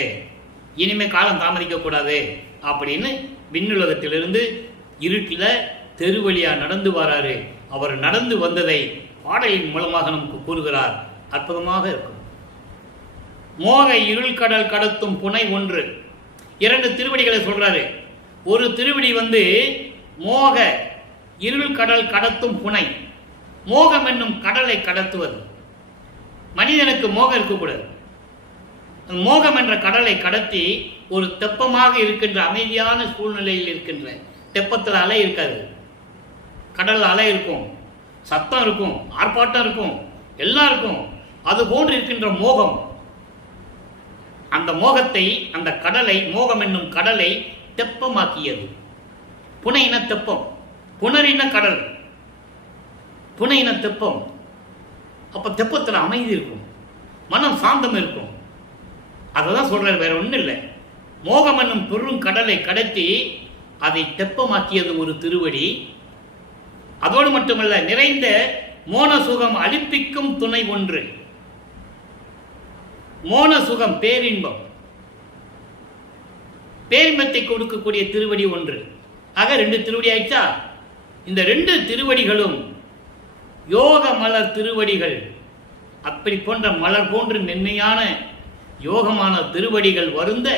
இனிமே காலம் தாமதிக்கக்கூடாது அப்படின்னு விண்ணுலகத்திலிருந்து இருட்டில் தெருவழியா நடந்து வராரு. அவர் நடந்து வந்ததை பாடலின் மூலமாக நமக்கு கூறுகிறார். அற்புதமாக இருக்கும். மோக இருள் கடல் கடத்தும் புனை ஒன்று. 2 திருவடிகளை சொல்றாரு. ஒரு திருவடி மோக இருள் கடல் கடத்தும் புனை. மோகம் என்னும் கடலை கடத்துவது. மனிதனுக்கு மோகம் இருக்கக்கூடாது. மோகம் என்ற கடலை கடத்தி ஒரு தெப்பமாக இருக்கின்ற அமைதியான சூழ்நிலையில் இருக்கின்ற தெப்பத்தில் அலை இருக்காது. கடல் அலை இருக்கும், சத்தம் இருக்கும், ஆர்ப்பாட்டம் இருக்கும், எல்லாம் இருக்கும். அது போன்று இருக்கின்ற மோகம், அந்த மோகத்தை, அந்த கடலை, மோகம் என்னும் கடலை தெப்பமாக்கியது. புனையின தெப்பம், புனரின கடல், புனையின தெப்பம். அப்ப தெப்பத்தில் அமைதி இருக்கும், மனம் சாந்தம் இருக்கும். அததான் சொல்றாரு, வேற ஒன்றும் இல்லை. மோகம் என்னும் பெரும் கடலை கடத்தி அதை தெப்பமாக்கியது ஒரு திருவடி. அதோடு மட்டுமல்ல, நிறைந்த மோன சுகம் அளிப்பிக்கும் துணை ஒன்று. மோன சுகம் பேரின்பம், பேரின்பத்தை கொடுக்கக்கூடிய திருவடி ஒன்று. ஆக 2 திருவடி ஆயிடுச்சா? இந்த 2 திருவடிகளும் யோக மலர் திருவடிகள். அப்படி போன்ற மலர் போன்று மென்மையான யோகமான திருவடிகள் வருந்த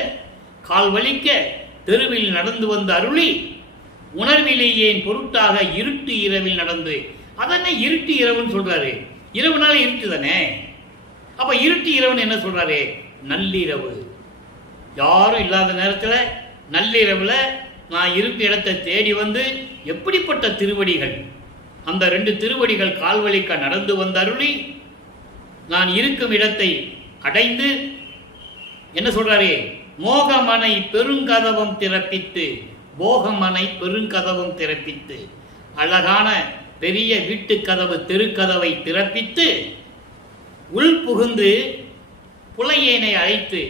கால் வலிக்க தெருவில் நடந்து வந்த அருளி உணர்விலேயே பொருட்டாக இருட்டு இரவில் நடந்து. அதனை இருட்டு இரவுன்னு சொல்றாரு. இரவுனால இருட்டு தானே. அப்ப இருட்டு இரவுன்னு என்ன சொல்றாரு? நள்ளிரவு. யாரும் இல்லாத நேரத்தில் நள்ளிரவுல நான் இருக்க இடத்தை தேடி வந்து எப்படிப்பட்ட திருவடிகள், அந்த 2 திருவடிகள் கால்வழிக்க நடந்து வந்த அருளி நான் இருக்கும் இடத்தை அடைந்து என்ன சொல்றாரு? மோகமனை பெருங்கதவம் திறப்பித்து, போகமனை பெருங்கதவம் திறப்பித்து, அழகான பெரிய வீட்டு கதவு தெருக்கதவை திறப்பித்து உள் புகுந்து புலையேனை அழைத்து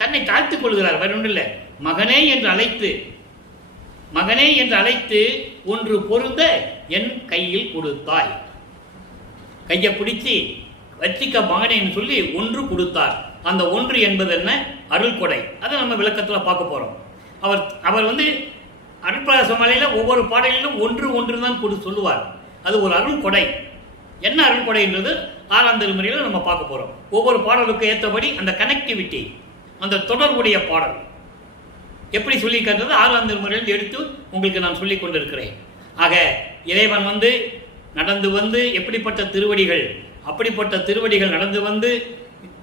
தன்னை தாழ்த்துக் கொள்கிறார். வேற ஒன்றும் இல்லை. மகனே என்று அழைத்து, மகனே என்று அழைத்து ஒன்று பொருந்த என் கையில் கொடுத்தாய். கையை பிடிச்சி வச்சிக்க மகனேன்னு சொல்லி ஒன்று கொடுத்தார். அந்த ஒன்று என்பது என்ன? அருள் கொடை. அதை நம்ம விளக்கத்தில் பார்க்க போறோம். அவர் அருட்பிரகாச மாலையில ஒவ்வொரு பாடலிலும் ஒன்று ஒன்று தான் சொல்லுவார். அது ஒரு அருள் கொடை. என்ன அருள் கொடைன்றது 6ஆம் திருமுறையில் நம்ம பார்க்க போறோம். ஒவ்வொரு பாடலுக்கு ஏற்றபடி அந்த கனெக்டிவிட்டி, அந்த தொடர்புடைய பாடல் எப்படி சொல்லிக்கிறது 6ஆம் திருமுறையில் எடுத்து உங்களுக்கு நான் சொல்லிக் கொண்டிருக்கிறேன். ஆக இறைவன் நடந்து வந்து எப்படிப்பட்ட திருவடிகள், அப்படிப்பட்ட திருவடிகள் நடந்து வந்து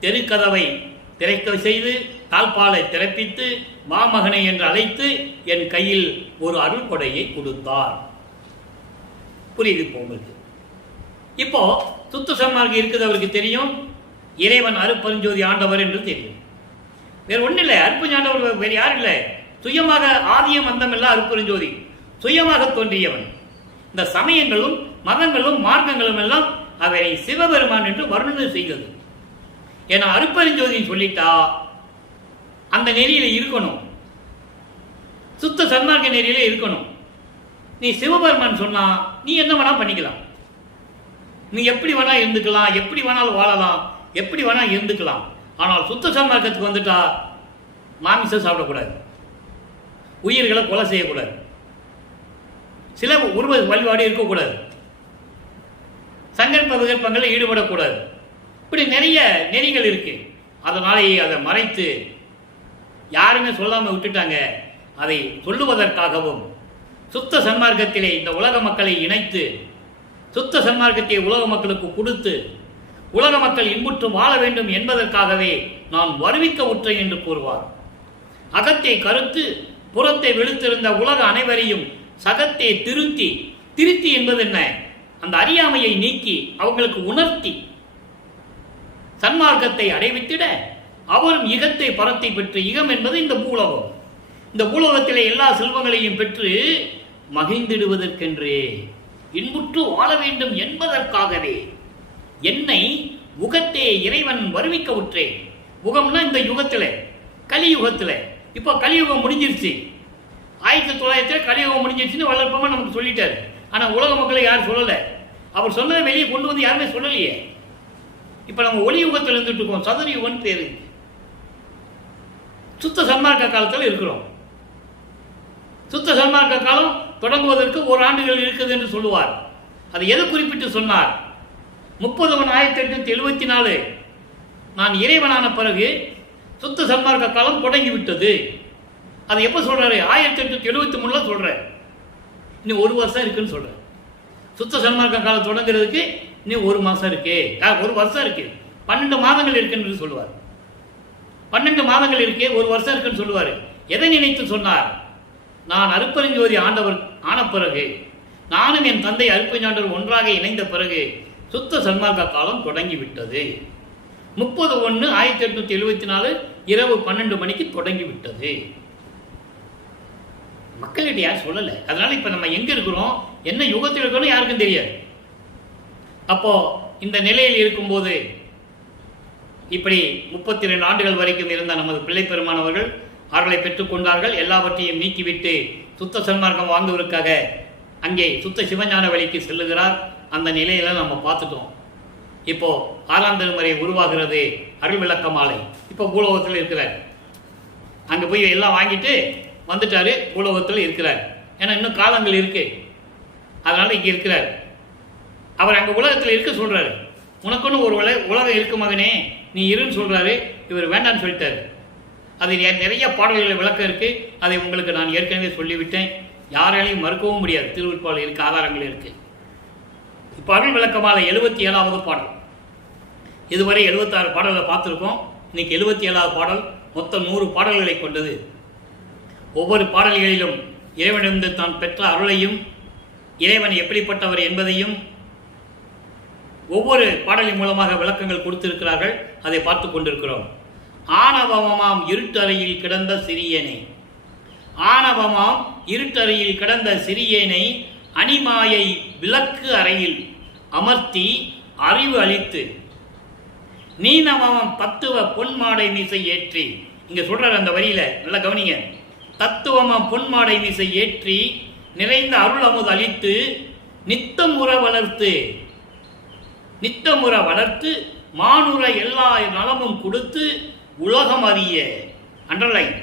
தெருக்கதவை திறக்க செய்து தாழ்பாலை திறப்பித்து மாமகனை என்று அழைத்து என் கையில் ஒரு அருள் கொடையை கொடுத்தார். புரியுது உங்களுக்கு? இப்போ சுத்த சன்மார்க்கம் இருக்குது, அவருக்கு தெரியும். இறைவன் அருட்பெருஞ்சோதி ஆண்டவர் என்று தெரியும். வேற ஒன்றும் இல்லை. அருட்பெருஞ்சாண்டவர் வேறு யாரும் இல்லை. சுயமாக ஆதியம் அந்தம் எல்லாம் அருட்பெருஞ்சோதி சுயமாக தோன்றியவன். இந்த சமயங்களும் மதங்களும் மார்க்கங்களும் எல்லாம் அவரை சிவபெருமான் என்று வர்ணனை செய்தது. ஏன்னா அருட்பெருஞ்சோதின்னு சொல்லிட்டா அந்த நெறியில இருக்கணும், சுத்த சன்மார்க்க நெறியில இருக்கணும். நீ சிவபெருமான் சொன்னா நீ என்ன வேணா பண்ணிக்கலாம், நீ எப்படி வேணா இருந்துக்கலாம், எப்படி வேணாலும் வாழலாம், எப்படி வேணா இருந்துக்கலாம். ஆனால் சுத்த சன்மார்க்கத்துக்கு வந்துட்டா மாமிசம் சாப்பிடக்கூடாது, உயிர்களை கொலை செய்யக்கூடாது, சில உருவ வழிபாடு இருக்கக்கூடாது, சங்கல்ப விகல்பங்களில் ஈடுபடக்கூடாது. இப்படி நிறைய நெறிகள் இருக்கு. அதனாலேயே அதை மறைத்து யாருமே சொல்லாமல் விட்டுட்டாங்க. அதை சொல்லுவதற்காகவும் சுத்த சன்மார்க்கத்திலே இந்த உலக மக்களை இணைத்து சுத்த சன்மார்க்கத்தை உலக மக்களுக்கு கொடுத்து உலக மக்கள் இன்புற்று வாழ வேண்டும் என்பதற்காகவே நான் வருவிக்க உற்றேன் என்று கூறுவார். அகத்தை கருத்து புறத்தை வெளுத்திருந்த உலக அனைவரையும் சகத்தை திருத்தி, திருத்தி என்பது என்ன? அந்த அறியாமையை நீக்கி அவங்களுக்கு உணர்த்தி சன்மார்க்கத்தை அடைவித்திட அவரும் இகத்தை பரத்தை பெற்று, இகம் என்பது இந்த பூலோகம், இந்த பூலோகத்திலே எல்லா செல்வங்களையும் பெற்று மகிழ்ந்திடுவதற்கென்றே இன்புற்று வாழ வேண்டும் என்பதற்காகவே என்னை உகத்தே இறைவன் வருவிக்க உற்றேன். உகம்னா இந்த யுகத்துல, கலியுகத்துல. இப்போ கலியுகம் முடிஞ்சிருச்சு. 1900 கலியுகம் முடிஞ்சிருச்சுன்னு வளர்ப்பமா நமக்கு சொல்லிட்டாரு. ஆனா உலக மக்களை யாரும் சொல்லல. அவர் சொன்னதை வெளியே கொண்டு வந்து யாருமே சொல்லலையே. இப்ப நம்ம ஒளி யுகத்தில் இருந்துட்டு இருக்கோம், சதுர யுகம்னு பேரு. சுத்த சன்மார்க்க காலத்தில் இருக்கிறோம். சுத்த சன்மார்க்க காலம் தொடங்குவதற்கு 1 ஆண்டுகள் இருக்குது என்று சொல்லுவார். அது எதை குறிப்பிட்டு சொன்னார்? 30/1874 நான் இறைவனான பிறகு சுத்த சன்மார்க்க காலம் தொடங்கிவிட்டது. அது எப்போ சொல்றாரு? 1873 சொல்றாரு. இன்னும் 1 வருஷம் இருக்குன்னு சொல்றாரு. சுத்த சன்மார்க்க காலம் தொடங்குறதுக்கு இன்னும் 1 மாசம் இருக்கு, 1 வருஷம் இருக்கு, 12 மாதங்கள் இருக்குன்னு சொல்லுவார். 12 மாதங்கள் இருக்கே, 1 வருஷம் இருக்குன்னு சொல்லுவார். எதை நினைத்து சொன்னார்? நான் அருட்பெருஞ்சோதி ஆண்டவர் ஆன பிறகு, நானும் என் தந்தை அருட்பெருஞ்சாண்டவர் ஒன்றாக இணைந்த பிறகு சுத்த சன்மார்க்க காலம் தொடங்கிவிட்டது. 30/1/1874 இரவு 12 மணிக்கு தொடங்கிவிட்டது. மக்கள்கிட்ட யாரும் சொல்லலை. அதனால இப்ப நம்ம எங்க இருக்கிறோம், என்ன யுகத்தில் இருக்கிறோம் யாருக்கும் தெரியாது. அப்போ இந்த நிலையில் இருக்கும்போது இப்படி 32 ஆண்டுகள் வரைக்கும் இருந்த நமது பிள்ளை பெருமானவர்கள் அவர்களை பெற்றுக்கொண்டார்கள். எல்லாவற்றையும் நீக்கிவிட்டு சுத்த சன்மார்க்கம் வாங்குவதற்காக அங்கே சுத்த சிவஞான வழிக்கு செல்லுகிறார். அந்த நிலையில நம்ம பார்த்துட்டோம். இப்போ 6ஆம் திருமுறை உருவாகிறது. அருள் விளக்க மாலை இப்போ பூலோகத்தில் இருக்கிறார். அங்க போய் எல்லாம் வாங்கிட்டு வந்துட்டாரு. பூலோகத்தில் இருக்கிறார். ஏன்னா இன்னும் காலங்கள் இருக்கு, அதனால இங்க இருக்கிறார். அவர் அங்க உலகத்தில் இருக்க சொல்றாரு. உனக்குன்னு ஒரு உலகம் இருக்கு மகனே, நீ இருன்னு சொல்றாரு. இவர் வேண்டான்னு சொல்லிட்டாரு. அது நிறைய பாடல்கள் விளக்கம் இருக்கு. அதை உங்களுக்கு நான் ஏற்கனவே சொல்லிவிட்டேன். யாராலையும் மறுக்கவும் முடியாது. திருவிற்பால் இருக்கு, ஆதாரங்கள் இருக்கு. இப்போ அருள் விளக்கமாலை 77வது பாடல். இதுவரை 76 பாடல்களை பார்த்துருக்கோம். இன்னைக்கு 77வது பாடல். மொத்தம் 100 பாடல்களை கொண்டது. ஒவ்வொரு பாடல்களிலும் இறைவனிடமிருந்து தான் பெற்ற அருளையும் இறைவன் எப்படிப்பட்டவர் என்பதையும் ஒவ்வொரு பாடலின் மூலமாக விளக்கங்கள் கொடுத்திருக்கிறார்கள். அதை பார்த்து கொண்டிருக்கிறோம். ஆணவமாம் இருட்டறையில் கிடந்த சிறியனை, ஆணவமாம் இருட்டறையில் கிடந்த சிறியனை அணிமாயை விளக்கு அறையில் அமர்த்தி அறிவு அளித்து நீனவம் தத்துவ பொன்மாடை மீசை ஏற்றி. இங்க சொல்ற அந்த வரியில நல்லா கவனிங்க. தத்துவமாம் பொன்மாடை மீசை ஏற்றி நிறைந்த அருள் அமுது அளித்து நித்தமுற வளர்த்து, நித்தமுற வளர்த்து மானுர எல்லா நலமும் கொடுத்து உலகம் அறிய, அண்டர்லைன்,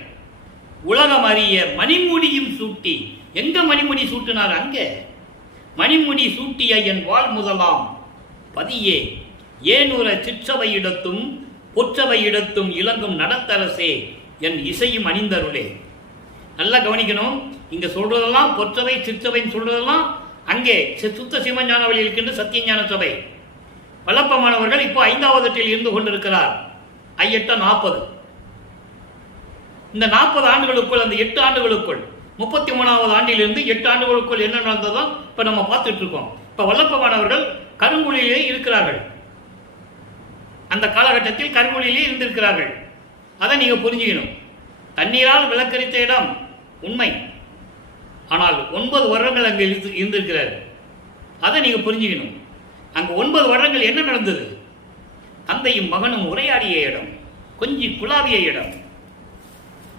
உலகம் அறிய மணிமுடியும் சூட்டி. எங்க மணிமுடி சூட்டினார்? அங்க மணிமுடி சூட்டிய என் வாழ் முதலாம் பதியே ஏனுற சிற்றவையிடத்தும் பொற்றவையிடத்தும் இளங்கும் நடத்தரசே என் இசையும் அணிந்தருளே. நல்லா கவனிக்கணும். இங்க சொல்றதெல்லாம் பொற்றவை சிற்றவைன்னு சொல்றதெல்லாம் அங்கே சுத்த சிவஞான வழி இருக்கின்ற சத்தியஞான சபை. வல்லப்பமானவர்கள் இப்போ 5வது எட்டில் இருந்து கொண்டிருக்கிறார். 8 40. இந்த 40 ஆண்டுகளுக்குள், அந்த 8 ஆண்டுகளுக்குள் 33வது ஆண்டிலிருந்து 8 ஆண்டுகளுக்குள் என்ன நடந்ததோ இப்ப நம்ம பார்த்துட்டு இருக்கோம். இப்ப வல்லப்பமானவர்கள் கருங்குழியிலே இருக்கிறார்கள். அந்த காலகட்டத்தில் கருங்குழியிலே இருந்திருக்கிறார்கள். அதை நீங்க புரிஞ்சுக்கணும். தண்ணீரால் விளக்கரித்த இடம் உண்மை. ஆனால் 9 வருடங்கள் அங்கே இருந்திருக்கிறார். அதை நீங்க புரிஞ்சுக்கணும். அங்க 9 வருடங்கள் என்ன நடந்தது? தந்தையும் மகனும் உரையாடிய இடம், கொஞ்சி குழாவிய இடம்.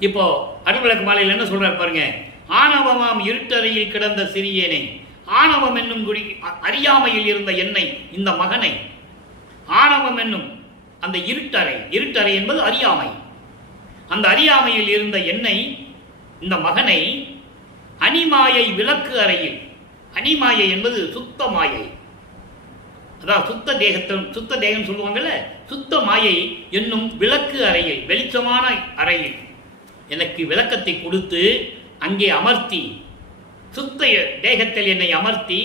இப்போ அருள்விளக்கு மாலையில் என்ன சொல்றாரு பாருங்க. ஆணவமாம் இருட்டறையில் கிடந்த சிறியனை, ஆணவம் என்னும் குடி அறியாமையில் இருந்த என்னை, இந்த மகனை, ஆணவம் என்னும் அந்த இருட்டறை, இருட்டறை என்பது அறியாமை, அந்த அறியாமையில் இருந்த என்னை, இந்த மகனை அணிமாயை விளக்கு அறையில், அணிமாயை என்பது சுத்த மாயை, அதான் சுத்த தேகம் சொல்லுவாங்கல்ல, சுத்த மாயை என்னும் விளக்கு அறையில், வெளிச்சமான அறையில் எனக்கு விளக்கத்தை கொடுத்து அங்கே அமர்த்தி, சுத்த தேகத்தில் என்னை அமர்த்தி,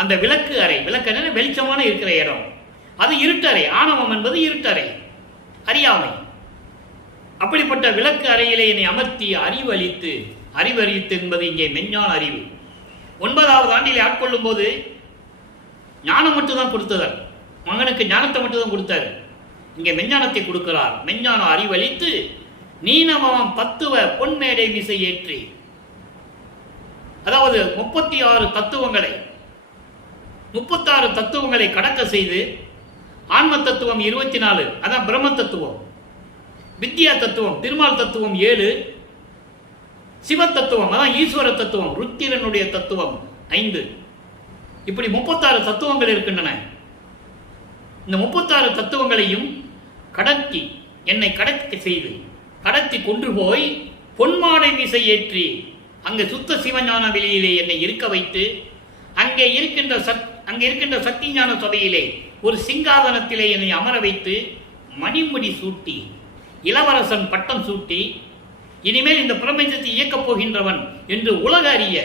அந்த விளக்கு அறை, விளக்கு வெளிச்சமான இருக்கிற இடம், அது இருட்டறை. ஆணவம் என்பது இருட்டறை, அறியாமை. அப்படிப்பட்ட விளக்கு அறையிலே என்னை அமர்த்தி அறிவு அளித்து, அறிவு அளித்து என்பது இங்கே மெஞ்ஞான அறிவு. 9வது ஆண்டிலே ஆட்கொள்ளும் போது ஞானம் மட்டும்தான் கொடுத்ததார். மகனுக்கு ஞானத்தை மட்டும்தான் கொடுத்தார். இங்கே மெஞ்ஞானத்தை கொடுக்கிறார். மெஞ்ஞான அறிவளித்து நீனவம் தத்துவ பொன்மேடை மிசை ஏற்றி, அதாவது 36 தத்துவங்களை, 36 தத்துவங்களை கடக்க செய்து, ஆன்ம தத்துவம் 24, அதான் பிரம்ம தத்துவம், வித்யா தத்துவம், திருமால் தத்துவம் 7, சிவ தத்துவம், அதான் ஈஸ்வர தத்துவம், ருத்திரனுடைய தத்துவம் 5. இப்படி 36 தத்துவங்கள் இருக்கின்றன. இந்த 36 தத்துவங்களையும் கடக்கி, என்னை கடக்க செய்து, கடத்தி கொண்டு போய் பொன்மாடை மீசை ஏற்றி அங்கு சுத்த சிவஞான வெளியிலே என்னை இருக்க வைத்து அங்கே இருக்கின்ற சத்தியஞான சபையிலே ஒரு சிங்காதனத்திலே என்னை அமர வைத்து மணிமுடி சூட்டி இளவரசன் பட்டம் சூட்டி இனிமேல் இந்த பிரபஞ்சத்தை இயக்கப் போகின்றவன் என்று உலக அறிய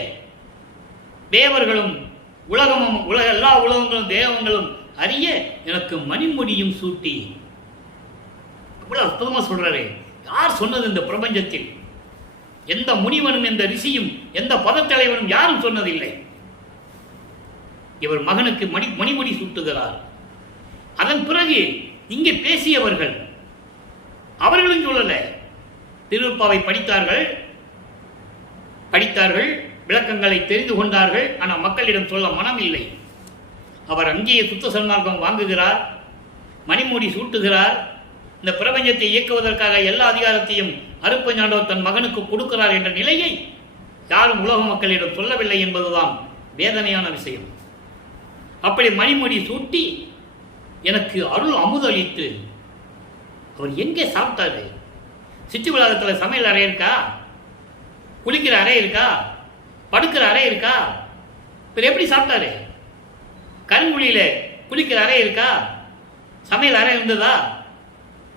தேவர்களும் உலகமும் எல்லா உலகங்களும் தேவங்களும் அறிய எனக்கு மணிமுடியும் சூட்டி. அவ்வளவு அற்புதமா சொல்றாரு. யார் சொன்னது இந்த பிரபஞ்சத்தில்? எந்த முனிவனும் எந்த ரிஷியும் எந்த பதத்தலைவனும் யாரும் சொன்னதில்லை. இவர் மகனுக்கு மணிமுடி சூட்டுகிறார். அதன் பிறகு இங்கே பேசியவர்கள் அவர்களும் சொல்லல. திருப்பாவை படித்தார்கள், விளக்கங்களை தெரிந்து கொண்டார்கள். ஆனால் மக்களிடம் சொல்ல மனம் இல்லை. அவர் அங்கேயே சுத்த சன்மார்க்கம் வாங்குகிறார், மணிமுடி சூட்டுகிறார். இந்த பிரபஞ்சத்தை இயக்குவதற்காக எல்லா அதிகாரத்தையும் அருப்பஞாண்டவர் தன் மகனுக்கு கொடுக்கிறார் என்ற நிலையை யாரும் உலக மக்களிடம் சொல்லவில்லை என்பதுதான் வேதனையான விஷயம். அப்படி மணிமுடி சூட்டி எனக்கு அருள் அமுதளித்து அவர் எங்கே சாப்பிட்டாரு? சித்தி உலகத்தில் சமையல் அறை இருக்கா? குளிக்கிற அறை இருக்கா? படுக்கிற அறை இருக்கா? எப்படி சாப்பிட்டாரு? கருங்குழியில குளிக்கிற அறை இருக்கா? சமையல் அறை இருந்ததா?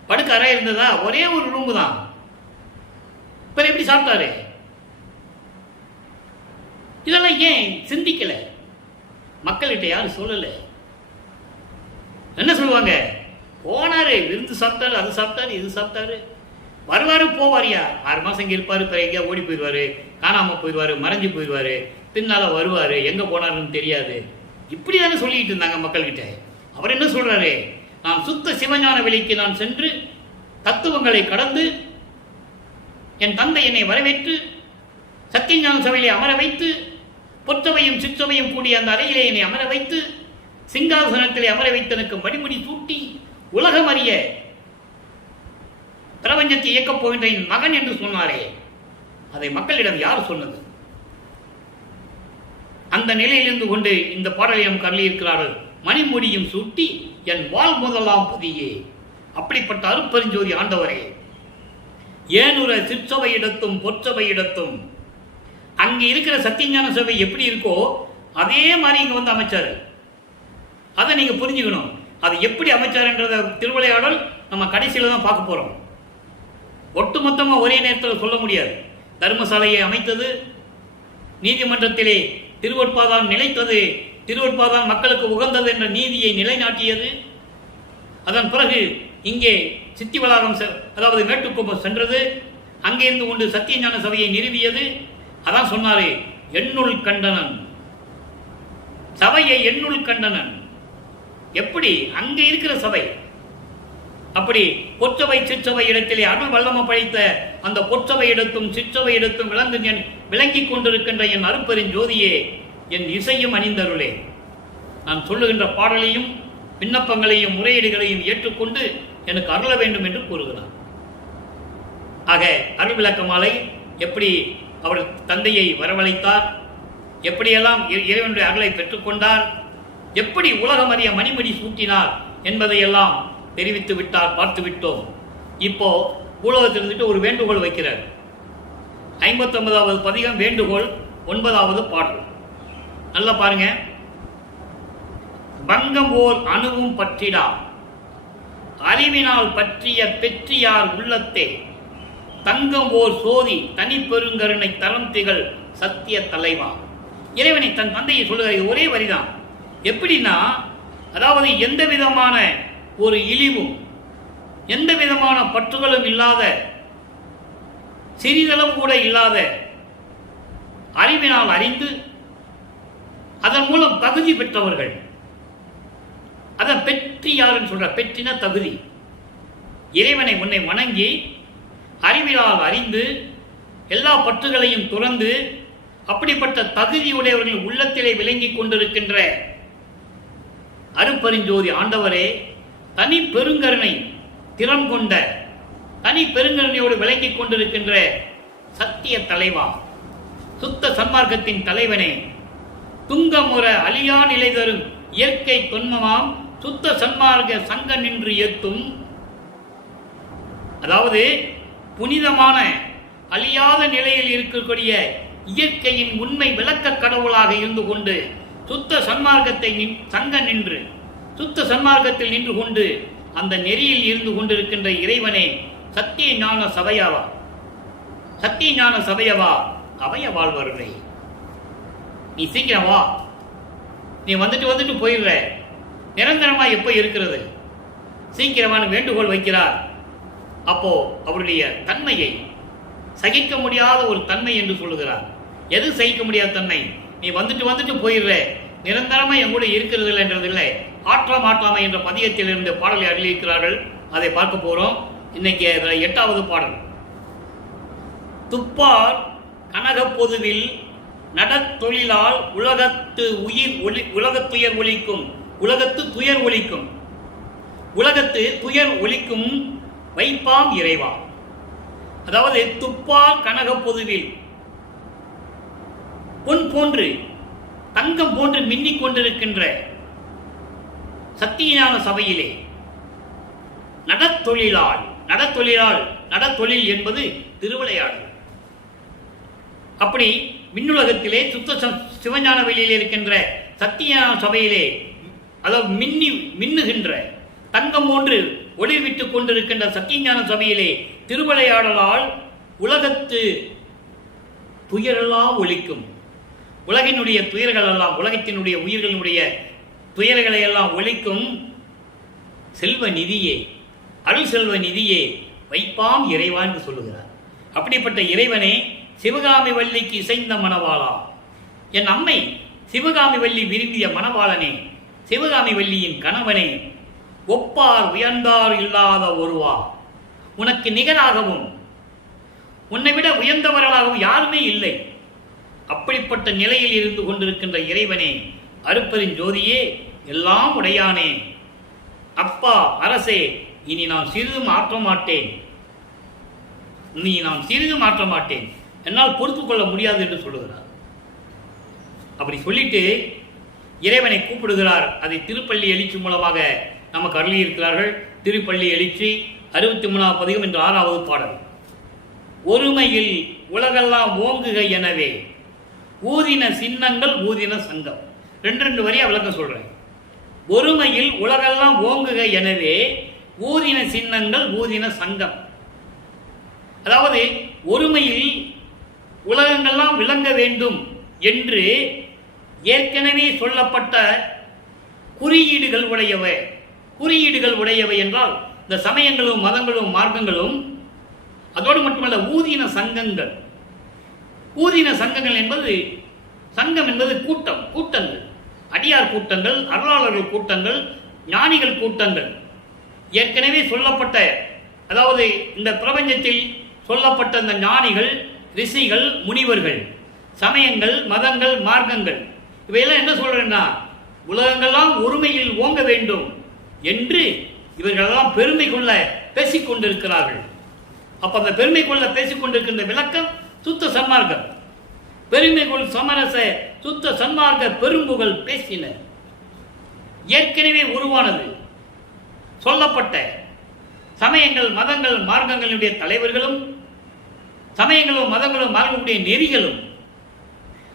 படுக்க அறை இருந்ததா? ஒரே ஒரு ரூம் தான். எப்படி சாப்பிட்டாரு? இதெல்லாம் ஏன் சிந்திக்கல? மக்கள்கிட்ட யாரும் சொல்லல. என்ன சொல்லுவாங்க? போனாரு, விருந்து சாப்பிட்டாரு, அது சாப்பிட்டாரு, இது சாப்பிட்டாரு, வருவாரு போவாரியா, 6 மாசம் இங்க இருப்பாரு, பிறகு எங்கேயா ஓடி போயிடுவாரு, காணாம போயிடுவாரு, மறைஞ்சு போயிடுவாரு, பின்னால வருவாரு, எங்க போனாருன்னு தெரியாது. இப்படிதானே சொல்லிட்டு இருந்தாங்க மக்கள்கிட்ட. அவர் என்ன சொல்றாரு? நான் சுத்த சிவஞான வெளிக்கு நான் சென்று தத்துவங்களை கடந்து என் தந்தை என்னை வரவேற்று சத்தியஞான சபையிலே அமர வைத்து பொற்றவையும் சிற்றவையும் கூடிய அந்த அறையிலே என்னை அமர வைத்து சிங்காசனத்திலே அமர வைத்து எனக்கு மணிமுடி சூட்டி உலகம் அறிய பிரபஞ்சத்தை இயக்கப் போகின்ற என் மகன் என்று சொன்னாரே, அதை மக்களிடம் யார் சொன்னது? அந்த நிலையிலிருந்து கொண்டு இந்த பாடலை நாம் கருளியிருக்கிறார்கள். மணிமுடியும் சூட்டி என் வாழ் முதலாம் பதியே. அப்படிப்பட்ட அருப்பெருஞ்சோதி ஆண்டவரே, ஏனுர சிற்றவை இடத்தும் பொற்றவை இடத்தும் அங்கே இருக்கிற சத்தியஞான சபை எப்படி இருக்கோ அதே மாதிரி இங்க வந்து அமைச்சாரு. அதை நீங்க புரிஞ்சுக்கணும். அது எப்படி அமைச்சாருன்றத திருவிளையாடல் நம்ம கடைசியில தான் பார்க்க போறோம். ஒட்டுமொத்தமா ஒரே நேரத்தில் சொல்ல முடியாது. தர்மசாலையை அமைத்தது, நீதிமன்றத்திலே திருவொற்பாதான் நிலைத்தது, திருவொற்பாதான் மக்களுக்கு உகந்தது என்ற நீதியை நிலைநாட்டியது. அதன் பிறகு இங்கே சித்தி வளாகம் அதாவது மேட்டுக்குப்பம் சென்றது, அங்கே இருந்து கொண்டு சத்தியஞான சபையை நிறுவியது. அதான் சொன்னாரு, எண்ணுள் கண்டனன் சபையை எண்ணுள் கண்டனன். எப்படி அங்கே இருக்கிற சபை அப்படி பொற்றவை சிற்றவை இடத்திலே அருள் வல்லம படைத்த அந்த பொற்றவை இடத்தும் சிற்றவை இடத்தும் விளங்கிக் கொண்டிருக்கின்ற என் அருப்பெருஞ்சோதியே, என் இசையும் அணிந்தருளே, நான் சொல்லுகின்ற பாடலையும் விண்ணப்பங்களையும் முறையீடுகளையும் ஏற்றுக்கொண்டு எனக்கு அருள வேண்டும் என்று கூறுகிறார். ஆக அருள் விளக்க மாலை எப்படி அவர் தந்தையை வரவழைத்தார், எப்படியெல்லாம் இறைவனுடைய அருளை பெற்றுக்கொண்டார், எப்படி உலகம் அறிய மணிமணி சூட்டினார் என்பதையெல்லாம் தெரிவித்து விட்டார், பார்த்து விட்டோம். இப்போ உலகத்திலிருந்து ஒரு வேண்டுகோள் வைக்கிறார். 59வது பதிகம் வேண்டுகோள், 9வது பாடல். நல்லா பாருங்க. பங்கம் ஓர் அணுவும் பற்றிடா அறிவினால் பற்றிய பெற்றியார் உள்ளத்தே தங்கம் ஓர் சோதி தனி பெருங்கருணை தரம் திகழ் சத்திய தலைவா. இறைவனை தன் தந்தையை சொல்லுகிற ஒரே வரிதான். எப்படின்னா, அதாவது எந்த விதமான ஒரு இழிவும் எந்த விதமான பற்றுகளும் இல்லாத, சிறிதளவு கூட இல்லாத அறிவினால் அறிந்து அதன் மூலம் தகுதி பெற்றவர்கள். அதை பெற்றியாருன்னு சொல்ற, பெற்றின தகுதி. இறைவனை உன்னை வணங்கி அறிவினால் அறிந்து எல்லா பற்றுகளையும் துறந்து அப்படிப்பட்ட தகுதியுடையவர்கள் உள்ளத்திலே விளங்கிக் கொண்டிருக்கின்ற அருப்பெருஞ்சோதி ஆண்டவரே, தனி பெருங்கருணை திறம் கொண்ட தனி பெருங்கருணையோடு விளங்கிக் கொண்டிருக்கின்ற சத்திய தலைவா, சுத்த சன்மார்க்கத்தின் தலைவனே, துங்கமுற அழியா நிலை தரும் இயற்கை தொன்மமாம் சுத்த சன்மார்க்க சங்க நின்று ஏத்தும். அதாவது புனிதமான அழியாத நிலையில் இருக்கக்கூடிய இயற்கையின் உண்மை விளக்க கடவுளாக இருந்து கொண்டு சுத்த சன்மார்க்கத்தை தங்க நின்று சுத்த சன்மார்க்கத்தில் நின்று கொண்டு அந்த நெறியில் இருந்து கொண்டிருக்கின்ற இறைவனே சத்திய ஞான சபையவா, சத்திய ஞான சபையவா, அவைய வாழ்வருளே, நீ சீக்கிரம் வா, நீ வந்துட்டு போயிடுற, நிரந்தரமா எப்ப இருக்கிறது, சீக்கிரமான வேண்டுகோள் வைக்கிறார். அப்போ அவருடைய தன்மையை சகிக்க முடியாத ஒரு தன்மை என்று சொல்லுகிறார். எது சகிக்க முடியாத தன்மை? நீ வந்துட்டு போயிடுற, நிரந்தரமா என் கூட இருக்கிறது இல்லை என்றதில்லை, ஆற்றாமை என்ற பதியத்தில் இருந்து பாடலை அருளியிருக்கிறார்கள். அதை பார்க்க போறோம். இன்னைக்கு 8வது பாடல். துப்பார் கனக பொதுவில் நடத்தொழிலால் உலகத்துயர் ஒலிக்கும், உலகத்து துயர் ஒலிக்கும், உலகத்து துயர் ஒலிக்கும் வைப்பாம் இறைவா. அதாவது துப்பார் கனக பொதுவில் பொன் போன்று தங்கம் போன்று மின்னிக் கொண்டிருக்கின்ற சத்தியஞான சபையிலே நடத்தொழில் என்பது திருவிளையாடல். அப்படி மின்னுலகத்திலே சுத்த சிவஞான வெளியில் இருக்கின்ற சத்தியஞான சபையிலே, அதாவது மின்னுகின்ற தங்கம் போன்று ஒளிவிட்டுக் கொண்டிருக்கின்ற சத்தியஞான சபையிலே திருவிளையாடலால் உலகத்து துயரெல்லாம் ஒலிக்கும். உலகினுடைய துயர்கள் எல்லாம், உலகத்தினுடைய உயிர்களினுடைய துயர்களை எல்லாம் ஒலிக்கும் செல்வ நிதியே, அருள் செல்வ நிதியே, வைப்பாம் இறைவா என்று சொல்லுகிறார். அப்படிப்பட்ட இறைவனே, சிவகாமி வள்ளிக்கு இசைந்த மணவாளா, என் அம்மை சிவகாமி வள்ளி விரும்பிய மணவாளனே, சிவகாமி வள்ளியின் கணவனே, ஒப்பார் உயர்ந்தார் இல்லாத ஒருவா, உனக்கு நிகராகவும் உன்னை விட உயர்ந்தவர்களாகவும் யாருமே இல்லை. அப்படிப்பட்ட நிலையில் இருந்து கொண்டிருக்கின்ற இறைவனே, அருட்பெருஞ் ஜோதியே, எல்லாம் உடையானே, அப்பா அரசே, இனி நான் சிறிதும் மாற்ற மாட்டேன், என்னால் பொறுத்து கொள்ள முடியாது என்று சொல்லுகிறார். அப்படி சொல்லிட்டு இறைவனை கூப்பிடுகிறார். அதை திருப்பள்ளி எழுச்சி மூலமாக நமக்கு அருளியிருக்கிறார்கள். திருப்பள்ளி எழுச்சி 63வது பதிகம் என்ற 6வது பாடல். ஒருமையில் உலகெல்லாம் ஓங்குக எனவே ஊதின சின்னங்கள் ஊதின சங்கம். 2 வரியா விளக்கம் சொல்றேன். ஒருமையில் உலகெல்லாம் ஓங்குக எனவே ஊதின சின்னங்கள் ஊதின சங்கம். அதாவது உரிமையில் உலகங்கள்லாம் விளங்க வேண்டும் என்று ஏற்கனவே சொல்லப்பட்ட குறியீடுகள் உடையவை என்றால் இந்த சமயங்களும் மதங்களும் மார்க்கங்களும், அதோடு மட்டுமல்ல ஊதின சங்கங்கள். ஊதின சங்கங்கள் என்பது, சங்கம் என்பது கூட்டங்கள், அடியார் கூட்டங்கள், அருளாளர்கள் கூட்டங்கள், ஞானிகள் கூட்டங்கள். ஏற்கனவே சொல்லப்பட்ட, அதாவது இந்த பிரபஞ்சத்தில் சொல்லப்பட்ட இந்த ஞானிகள், ரிஷிகள், முனிவர்கள், சமயங்கள், மதங்கள், மார்க்கங்கள், இவையெல்லாம் என்ன சொல்றேன்னா, உலகங்கள்லாம் ஒருமையில் ஓங்க வேண்டும் என்று இவர்களெல்லாம் பெருமை கொள்ள பேசிக் கொண்டிருக்கிறார்கள். அப்ப அந்த பெருமை கொள்ள பேசிக் கொண்டிருக்கின்ற விளக்கம் சுத்த சன்மார்க்கம். பெருமை கொள் சமரச சுத்த சன்மார்க்க பெரும்புகள் பேசின. ஏற்கனவே உருவானது சொல்லப்பட்ட சமயங்கள், மதங்கள், மார்க்கங்களுடைய தலைவர்களும், சமயங்களும் மதங்களும் மார்க்கங்களுடைய நெறிகளும்,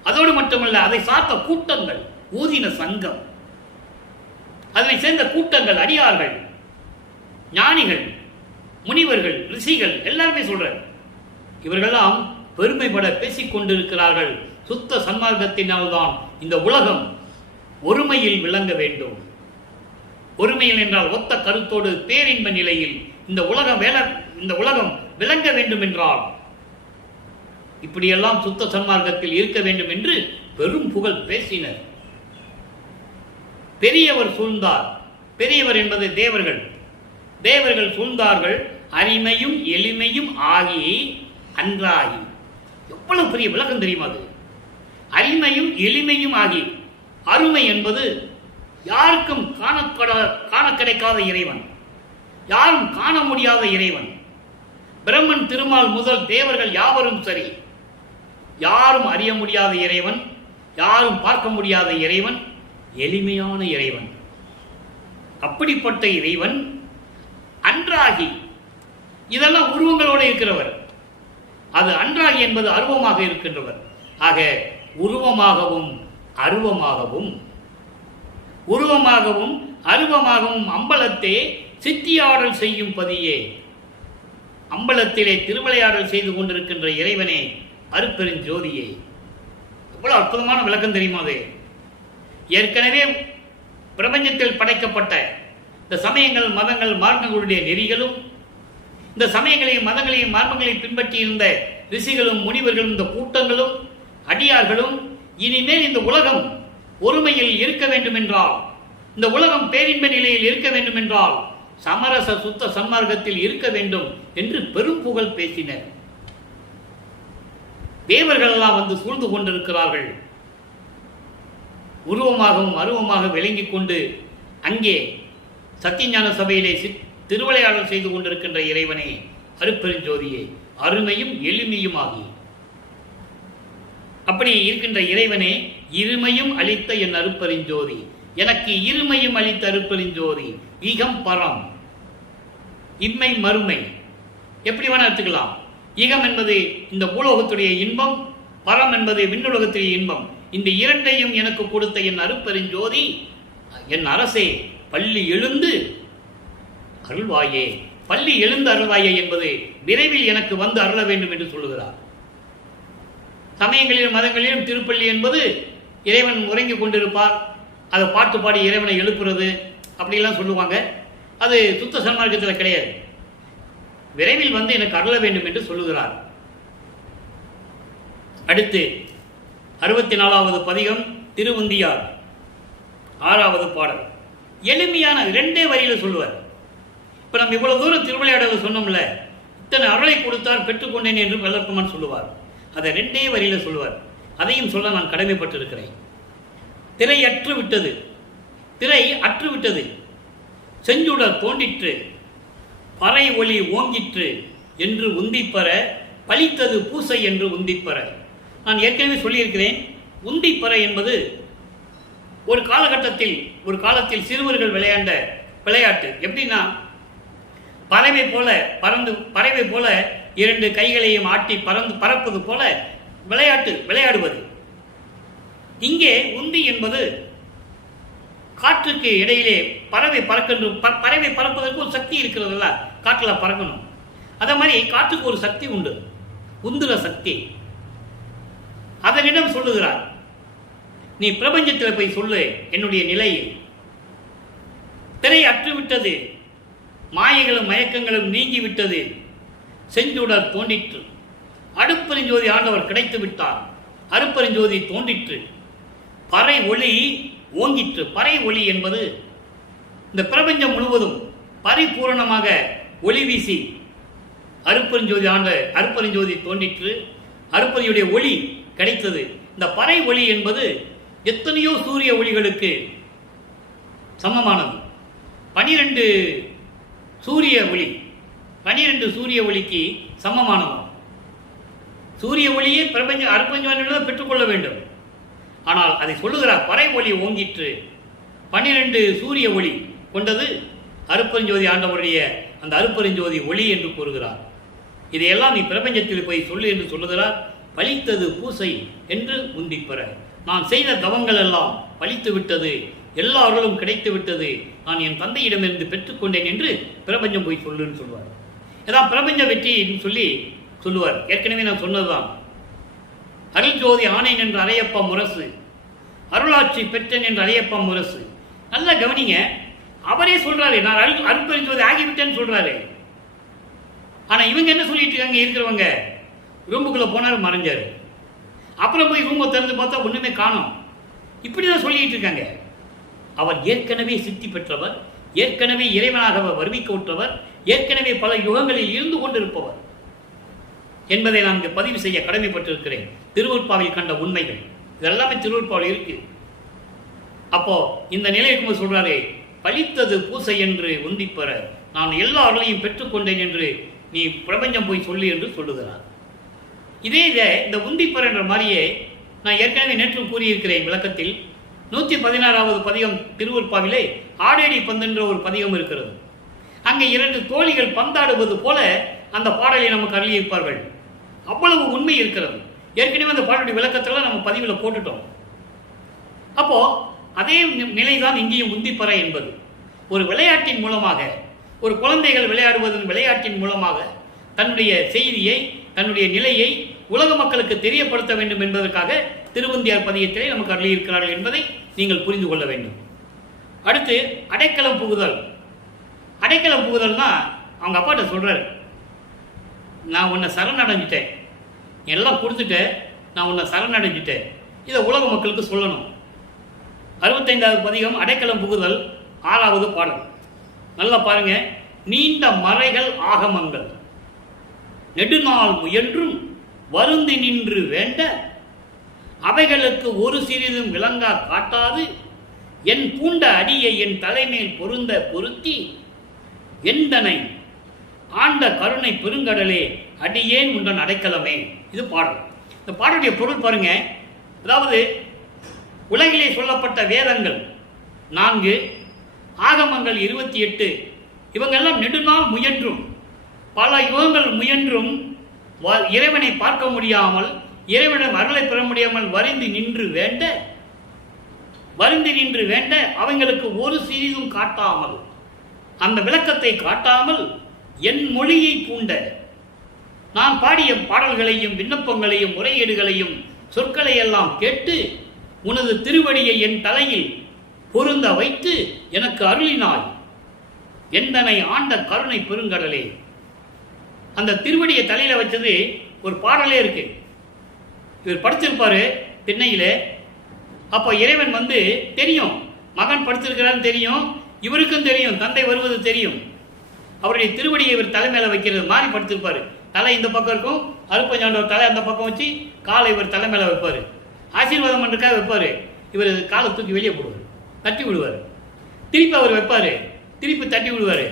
அதோடு மட்டுமல்ல அதை சார்ந்த கூட்டங்கள், ஊதின சங்கம், அதனை சேர்ந்த கூட்டங்கள், அடியார்கள், ஞானிகள், முனிவர்கள், ரிஷிகள், எல்லாருமே சொல்றார். இவர்களெல்லாம் பெருமைப்பட பேசிக் கொண்டிருக்கிறார்கள். சுத்த சன்மார்க்கத்தினால்தான் இந்த உலகம் ஒருமையில் விளங்க வேண்டும். ஒருமையில் என்றால் ஒத்த கருத்தோடு பேரின்ப நிலையில் இந்த உலகம் விளங்க வேண்டும் என்றால் இப்படியெல்லாம் சுத்த சன்மார்க்கத்தில் இருக்க வேண்டும் என்று பெரும் புகழ் பேசினர். பெரியவர் சூழ்ந்தார். பெரியவர் என்பது தேவர்கள். தேவர்கள் சூழ்ந்தார்கள். அரிமையும் எளிமையும் ஆகி அன்றாகி. எவ்வளவு பெரிய விளக்கம் தெரியுமா அது? அரிமையும் எளிமையும் ஆகி. அருமை என்பது யாருக்கும் காண கிடைக்காத இறைவன், யாரும் காண முடியாத இறைவன். பிரம்மன், திருமால் முதல் தேவர்கள் யாவரும் சரி, யாரும் அறிய முடியாத இறைவன், யாரும் பார்க்க முடியாத இறைவன், எளிமையான இறைவன். அப்படிப்பட்ட இறைவன் அன்றாகி, இதெல்லாம் உருவங்களோடு இருக்கிறவர். அது அன்றாகி என்பது அருவமாக இருக்கின்றவர். ஆக உருவமாகவும் அருவமாகவும் அம்பலத்தே சித்தியாடல் செய்யும் பதியே, அம்பலத்திலே திருவிளையாடல் செய்து கொண்டிருக்கின்ற இறைவனே, அருட்பெருஞ்சோதியே. எவ்வளவு அற்புதமான விளக்கம் தெரியுமா அது? ஏற்கனவே பிரபஞ்சத்தில் படைக்கப்பட்ட இந்த சமயங்கள், மதங்கள், மார்க்கங்களுடைய நெறிகளும், இந்த சமயங்களையும் மதங்களையும் மார்க்கங்களையும் பின்பற்றி இருந்த ரிஷிகளும் முனிவர்களும் இந்த கூட்டங்களும் அடியார்களும் இனிமேல் இந்த உலகம் ஒருமையில் இருக்க வேண்டும் என்றால், இந்த உலகம் பேரின்ப நிலையில் இருக்க வேண்டும் என்றால் சமரச சுத்த சன்மார்க்கத்தில் இருக்க வேண்டும் என்று பெரும் புகழ் பேசினர். தேவர்கள் எல்லாம் வந்து சூழ்ந்து கொண்டிருக்கிறார்கள். உருவமாகவும் அருவமாக விளங்கிக் கொண்டு அங்கே சத்தியஞான சபையிலே திருவிளையாடல் செய்து கொண்டிருக்கின்ற இறைவனே, அருட்பெருஞ்சோதியே, அருமையும் எளிமையும் ஆகி அப்படி இருக்கின்ற இறைவனே, இருமையும் அளித்த என் அருட்பெருஞ்சோதி, எனக்கு இருமையும் அளித்த அருட்பெருஞ்சோதி, ஈகம் பரம், இன்மை மறுமை, எப்படி வேணா எடுத்துக்கலாம். ஈகம் என்பது இந்த பூலோகத்துடைய இன்பம், பரம் என்பது விண்ணுலகத்துடைய இன்பம். இந்த இரண்டையும் எனக்கு கொடுத்த என் அருட்பெருஞ்சோதி, என் அரசே, பள்ளி எழுந்து அருள்வாயே. பள்ளி எழுந்து அருள்வாயே என்பது விரைவில் எனக்கு வந்து அருள வேண்டும் என்று சொல்லுகிறார். சமயங்களிலும் மதங்களிலும் திருப்பள்ளி என்பது இறைவன் உறங்கி கொண்டிருப்பார், அதை பாட்டு பாடி இறைவனை எழுப்புறது அப்படிலாம் சொல்லுவாங்க. அது சுத்த சன்மார்க்கத்தில் கிடையாது. விரைவில் வந்து எனக்கு அருள வேண்டும் என்று சொல்லுகிறார். அடுத்து 64வது பதிகம் திருவுந்தியார் 6வது பாடல். எளிமையான 2 வரியில் சொல்லுவார். இப்ப நம்ம இவ்வளவு தூரம் திருவிளையாடல சொன்னோம்ல, இத்தனை அருளை கொடுத்தார் பெற்றுக்கொண்டேன் என்று வல்லற்பமான் சொல்லுவார். அதை 2 வரியில சொல்லுவார். அதையும் சொல்ல நான் கடமைப்பட்டிருக்கிறேன். திரை அற்று விட்டது, திரை அற்று விட்டது, செஞ்சுடர் தோண்டிற்று, பறை ஒளி ஓங்கிற்று என்று உந்திப்பற, பலித்தது பூசை என்று உந்திப்பற. நான் ஏற்கனவே சொல்லியிருக்கிறேன், உந்திப்பற என்பது ஒரு காலத்தில் சிறுவர்கள் விளையாண்ட விளையாட்டு. எப்படின்னா, பறவை போல 2 கைகளையும் ஆட்டி பறப்பது போல விளையாடுவது. இங்கே உந்தி என்பது காற்றுக்கு இடையிலே பறவை பறப்பதற்கு ஒரு சக்தி இருக்கிறதுல, காற்றில் பறக்கணும். அதே மாதிரி காற்றுக்கு ஒரு சக்தி உண்டு, உந்துர சக்தி. அதனிடம் சொல்லுகிறார், நீ பிரபஞ்சத்தில் போய் சொல்லு என்னுடைய நிலையை. திரை அற்றுவிட்டது, மாயைகளும் மயக்கங்களும் நீங்கிவிட்டது, செஞ்சுடர் தோண்டிற்று, அடுப்பெருஞ்சோதி ஆண்டவர் கிடைத்து விட்டார், அருப்பெருஞ்சோதி தோன்றிற்று, பறை ஒளி ஓங்கிற்று. பறை ஒளி என்பது இந்த பிரபஞ்சம் முழுவதும் பரிபூரணமாக ஒளி வீசி அருப்பெருஞ்சோதி தோன்றிற்று, அருப்பெருஞ்சுடைய ஒளி கிடைத்தது. இந்த பறை ஒளி என்பது எத்தனையோ சூரிய ஒளிகளுக்கு சமமானது. 12 சூரிய ஒளிக்கு சமமானது. சூரிய ஒளியை அருப்பெருஞ்சோதியிடம் பெற்றுக்கொள்ள வேண்டும். ஆனால் அதை சொல்லுகிறார், பறை ஒளி ஓங்கிற்று, 12 சூரிய ஒளி கொண்டது அருப்பெருஞ்சோதி ஆண்டவருடைய அந்த அருப்பெருஞ்சோதி ஒளி என்று கூறுகிறார். இதையெல்லாம் நீ பிரபஞ்சத்தில் போய் சொல்லு என்று சொல்லுகிறார். பலித்தது பூசை என்று உந்திப்பெற, நான் செய்த தவங்கள் எல்லாம் பலித்து விட்டது, எல்லா அருளும் கிடைத்து விட்டது, நான் என் தந்தையிடமிருந்து பெற்றுக்கொண்டேன் என்று பிரபஞ்சம் போய் சொல்லுன்னு சொல்வார். இதான் பிரபஞ்ச வெற்றி என்று சொல்லி சொல்லுவார். ஏற்கனவே நான் சொன்னதுதான். அருள் ஜோதி ஆனேன் என்று அரையப்பா முரசு, அருளாட்சி பெற்றேன் என்று அரையப்பா முரசு. நல்லா கவனிங்க, அவரே சொல்றாரு, நான் அருட்பெருஞ்சோதி ஆகிவிட்டேன்னு சொல்றாரு. ஆனா இவங்க என்ன சொல்லிட்டு இருக்காங்க? இருக்கிறவங்க ரூமுக்குள்ள போனாரு, மறைஞ்சாரு. அப்புறம் போய் ரூமை திறந்து பார்த்தா ஒண்ணுமே காணோம். இப்படிதான் சொல்லிட்டு இருக்காங்க. அவர் ஏற்கனவே சித்தி பெற்றவர், ஏற்கனவே இறைவனாக வருவிக்க விட்டவர், ஏற்கனவே பல யுகங்களில் இருந்து கொண்டிருப்பவர் என்பதை நான் இங்கு பதிவு செய்ய கடமைப்பட்டிருக்கிறேன். திருவருட்பாவில் கண்ட உண்மைகள் இதெல்லாமே திருவருட்பாவில் இருக்கு. அப்போ இந்த நிலைக்கு சொல்றாரு, பலித்தது பூசை என்று உந்திப்பெற, நான் எல்லா அருளையும் பெற்றுக்கொண்டேன் என்று நீ பிரபஞ்சம் போய் சொல்லு என்று சொல்லுகிறார். இதே இந்த உந்திப்பெற என்ற மாதிரியே நான் ஏற்கனவே நேற்றும் கூறியிருக்கிறேன் விளக்கத்தில். 116வது பதிகம் திருவருட்பாவிலே ஆடேடி பந்து என்ற ஒரு பதிகம் இருக்கிறது. அங்கே 2 தோழிகள் பந்தாடுவது போல அந்த பாடலை நமக்கு அருளியிருப்பார்கள். அவ்வளவு உண்மை இருக்கிறது. ஏற்கனவே அந்த பாடலுடைய விளக்கத்தில் நம்ம பதிவில் போட்டுட்டோம். அப்போ அதே நிலைதான் இங்கேயும் உந்திப்பற என்பது. ஒரு விளையாட்டின் மூலமாக, ஒரு குழந்தைகள் விளையாடுவதன் விளையாட்டின் மூலமாக தன்னுடைய செய்தியை, தன்னுடைய நிலையை உலக மக்களுக்கு தெரியப்படுத்த வேண்டும் என்பதற்காக திருவந்தியார் பதியத்திலே நமக்கு அருளியிருக்கிறார்கள் என்பதை நீங்கள் புரிந்து கொள்ள வேண்டும். அடுத்து அடைக்கலம் புகுதல். அடைக்கலம் புகுதல்னா அவங்க அப்பாட்ட சொல்றாரு, நான் உன்னை சரணடைஞ்சிட்டேன், எல்லாம் கொடுத்துட்டேன், நான் உன்னை சரணடைஞ்சிட்டேன். இதை உலக மக்களுக்கு சொல்லணும். 65வது பதிகம் அடைக்கலம் புகுதல் 6வது பாடல். நல்லா பாருங்க. நீண்ட மறைகள் ஆகமங்கள் நெடுநாள் முயன்றும் வருந்தி நின்று வேண்ட அவைகளுக்கு ஒரு சிறிதும் விளங்கா காட்டாது என் பூண்ட அடியை என் தலைமேல் பொருந்த பொருத்தி எந்தனை ஆண்ட கருணை பெருங்கடலே அடியேன் உண்டன் அடைக்கலமே. இது பாடல். இந்த பாடலுடைய பொருள் பாருங்க. அதாவது உலகிலே சொல்லப்பட்ட வேதங்கள் 4, ஆகமங்கள் 28, இவங்கெல்லாம் நெடுநாள் முயன்றும், பல யுகங்கள் முயன்றும் இறைவனை பார்க்க முடியாமல், இறைவனிடம் அருளை பெற முடியாமல் வருந்தி நின்று வேண்ட அவங்களுக்கு ஒரு சிறிதும் காட்டாமல், அந்த விளக்கத்தை காட்டாமல் என் மொழியை பூண்ட, நான் பாடிய பாடல்களையும் விண்ணப்பங்களையும் முறையீடுகளையும் சொற்களை எல்லாம் கேட்டு உனது திருவடியை என் தலையில் பொருந்த வைத்து எனக்கு அருளினாய் எந்தனை ஆண்ட கருணை பெருங்கடலே. அந்த திருவடியை தலையில வச்சது ஒரு பாடலே இருக்கு. இவர் படிச்சிருப்பாரு திண்ணையிலே. அப்போ இறைவன் தெரியும், மகன் படிச்சிருக்கிறான்னு தெரியும், இவருக்கும் தெரியும், தந்தை வருவது தெரியும். அவருடைய திருவடியை இவர் தலைமையில வைக்கிறது மாதிரி படுத்திருப்பாரு. தலை இந்த பக்கம் இருக்கும், அருப்பஞ்சாண்டவர் தலை அந்த பக்கம் வச்சு காலை இவர் தலைமையில வைப்பாரு. ஆசீர்வாதம் பண்ணுறதுக்காக வைப்பாரு. இவர் காலை தூக்கி வெளியே போடுவார், தட்டி விடுவார். திருப்பி அவர் வைப்பாரு, திருப்பி தட்டி விடுவார்.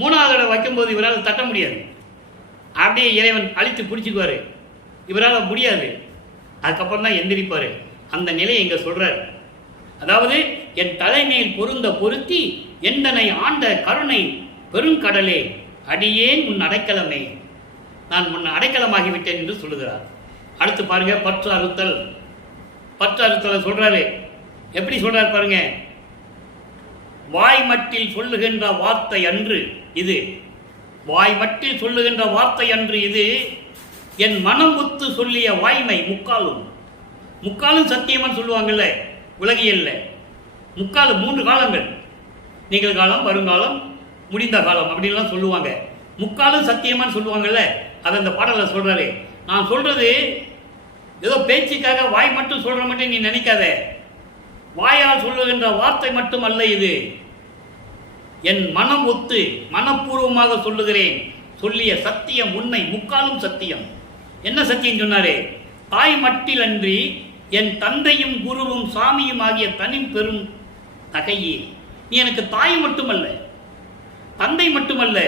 3வது தடவை வைக்கும்போது இவரால் தட்ட முடியாது. அப்படியே இறைவன் அழித்து பிடிச்சிக்குவாரு, இவரால் முடியாது. அதுக்கப்புறம் தான் எந்திரிப்பாரு. அந்த நிலையை இங்க சொல்றார். அதாவது என் தலைமையில் பொருந்த பொருத்தி எந்தனை ஆண்ட கருணை பெருங்கடலே அடியேன் உன் அடைக்கலமே, நான் உன் அடைக்கலமாகிவிட்டேன் என்று சொல்லுகிறார். அடுத்து பாருங்க, பற்று அறுத்தல். பற்று அறுத்தலை சொல்றாரு. எப்படி சொல்றாரு பாருங்க. வாய்மட்டில் சொல்லுகின்ற வார்த்தை அன்று இது, வாய்மட்டில் சொல்லுகின்ற வார்த்தை அன்று இது, என் மனம் ஒத்து சொல்லிய வாய்மை முக்காலும். முக்காலும் சத்தியமான்னு சொல்லுவாங்கல்ல உலகியல்ல. முக்கால் 3 காலங்கள், நிகழ்காலம், வருங்காலம், முடிந்த காலம் அப்படின்லாம் சொல்லுவாங்க. முக்காலும் சத்தியமான்னு சொல்லுவாங்கல்ல, அதை அந்த பாடல சொல்றாரு. நான் சொல்றது ஏதோ பேச்சுக்காக வாய் மட்டும் சொல்ற மட்டும் நீ நினைக்காத. வாயால் சொல்லுகின்ற வார்த்தை மட்டும் அல்ல இது, என் மனம் ஒத்து மனப்பூர்வமாக சொல்லுகிறேன், சொல்லிய சத்தியம் உண்மை, முக்காலும் சத்தியம். என்ன சத்தியம் சொன்னாரே? தாய் மட்டில் அன்றி என் தந்தையும் குருவும் சாமியும் ஆகிய தனி பெரும் தகையே. நீ எனக்கு தாய் மட்டுமல்ல, தந்தை மட்டுமல்ல,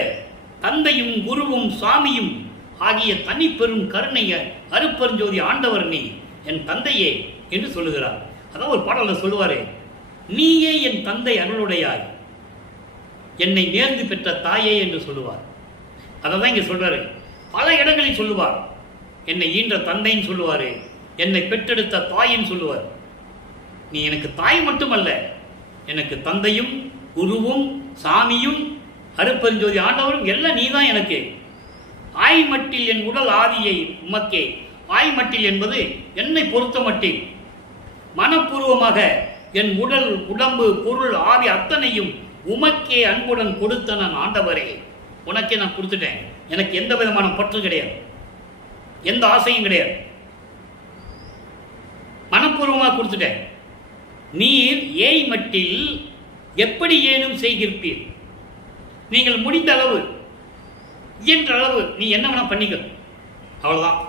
தந்தையும் குருவும் சாமியும் ஆகிய தனி பெரும் கருணைய அருப்பெருஞ்சோதி ஆண்டவர் நீ, என் தந்தையே என்று சொல்லுகிறார். அதான் ஒரு பாடல சொல்லுவாரே, நீயே என் தந்தை அருளுடையாய், என்னை நேர்ந்து பெற்ற தாயே என்று சொல்லுவார். அதை தான் இங்க சொல்றாரு. பல இடங்களில் சொல்லுவார். என்னை ஈன்ற தந்தைன்னு சொல்லுவாரு, என்னை பெற்றெடுத்த தாயின்னு சொல்லுவார். நீ எனக்கு தாய் மட்டுமல்ல, எனக்கு தந்தையும் குருவும் சாமியும் அருப்பெருஞ்சோதி ஆண்டவரும் எல்லாம் நீதான் எனக்கு. ஆய்மட்டில் என் உடல் ஆதியை உமக்கே. ஆய்மட்டில் என்பது என்னை பொறுத்த மட்டில் மனப்பூர்வமாக என் உடல், உடம்பு, பொருள், ஆவி அத்தனையும் உமக்கே அன்புடன் கொடுத்த நான் ஆண்டவரே, உனக்கே நான் கொடுத்துட்டேன். எனக்கு எந்த விதமான பற்று கிடையாது, எந்த ஆசையும் கிடையாது, மனப்பூர்வமாக கொடுத்துட்டேன். நீர் ஏய் மட்டில் எப்படி ஏனும் செய்கிற்பீர். நீங்கள் முடிந்த அளவு, இயன்ற அளவு நீ என்ன வேணா பண்ணிக்கோ, அவ்வளவுதான்.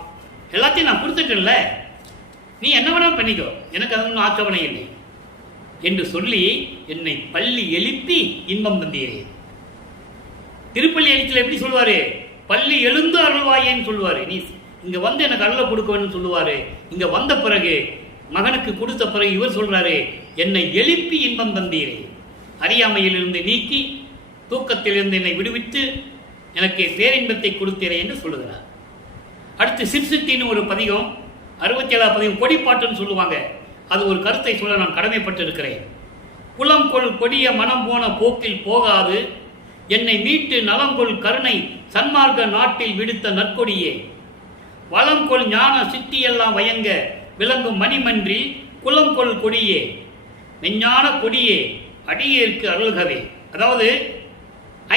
எல்லாத்தையும் நான் கொடுத்துட்டேன்ல, நீ என்ன வேணா பண்ணிக்கோ, எனக்கு அது ஒன்றும் ஆட்சேபனை இல்லை என்று சொல்லி என்னை பள்ளி எழுப்பி இன்பம் தந்தீரே. திருப்பள்ளி எழுச்சியில் எப்படி சொல்லுவாரு? பள்ளி எழுந்து அருள்வாயேன்னு சொல்லுவாரு. நீ இங்க வந்து எனக்கு அருளை கொடுக்கணும்னு சொல்லுவாரு. இங்க வந்த பிறகு, மகனுக்கு கொடுத்த பிறகு இவர் சொல்றாரு, என்னை எழுப்பி இன்பம் தந்தீரே. அறியாமையிலிருந்து நீக்கி, தூக்கத்திலிருந்து என்னை விடுவித்து, எனக்கு பேரின்பத்தை கொடுத்தீரே என்று சொல்லுகிறார். அடுத்து சிற்சித்தின்னு ஒரு பதிகம், 67 பதிகம், கொடிப்பாட்டுன்னு சொல்லுவாங்க. அது ஒரு கருத்தை சொல்ல நான் கடமைப்பட்டு இருக்கிறேன். குலம் கொள் கொடிய மனம் போன போக்கில் போகாது, என்னை மீட்டு நலங்கொள் கருணை சன்மார்க்க நாட்டில் விடுத்த நற்கொடியே, வளம் கொள் ஞான சித்தியெல்லாம் வயங்க விளங்கும் மணிமன்றி குலம் கொள் கொடியே, மெஞ்ஞான கொடியே அடியேற்கு அருள்கவே. அதாவது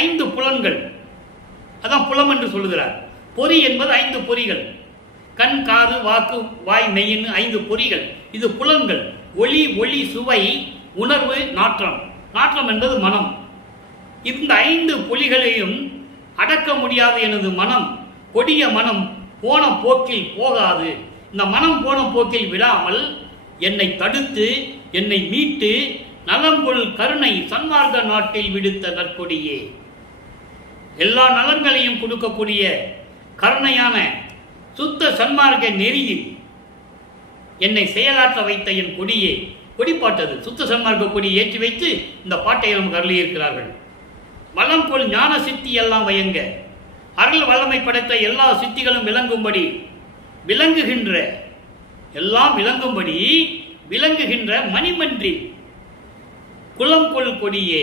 5 புலன்கள், அதான் புலம் என்று சொல்லுகிறார். பொறி என்பது 5 பொறிகள், கண் காது வாக்கு வாய் மெய்யின்னு 5 பொறிகள். இது புலன்கள். ஒளி ஒளி சுவை உணர்வு நாற்றம். நாற்றம் என்பது மனம். இந்த 5 பொலிகளையும் அடக்க முடியாது எனது மனம், கொடிய மனம் போன போக்கில் போகாது. இந்த மனம் போன போக்கில் விடாமல் என்னை தடுத்து என்னை மீட்டு நலங்கொள் கருணை சன்மார்க்க நாட்டில் விடுத்த நற்கொடியே, எல்லா நலன்களையும் கொடுக்கக்கூடிய கருணையான சுத்த சன்மார்க்க நெறியில் என்னை செயலாற்ற வைத்த என் கொடியே. கொடிப்பாட்டது சுத்த சன்மார்க்க கொடி ஏற்றி வைத்து இந்த பாட்டை நமக்கு அருளியிருக்கிறார்கள். வளம் கொள் ஞான சித்தி எல்லாம் வயங்க, அருள் வல்லமை படைத்த எல்லா சித்திகளும் விளங்கும்படி விளங்குகின்ற, எல்லாம் விளங்கும்படி விளங்குகின்ற மணிமன்றி குலம் கொள் கொடியே,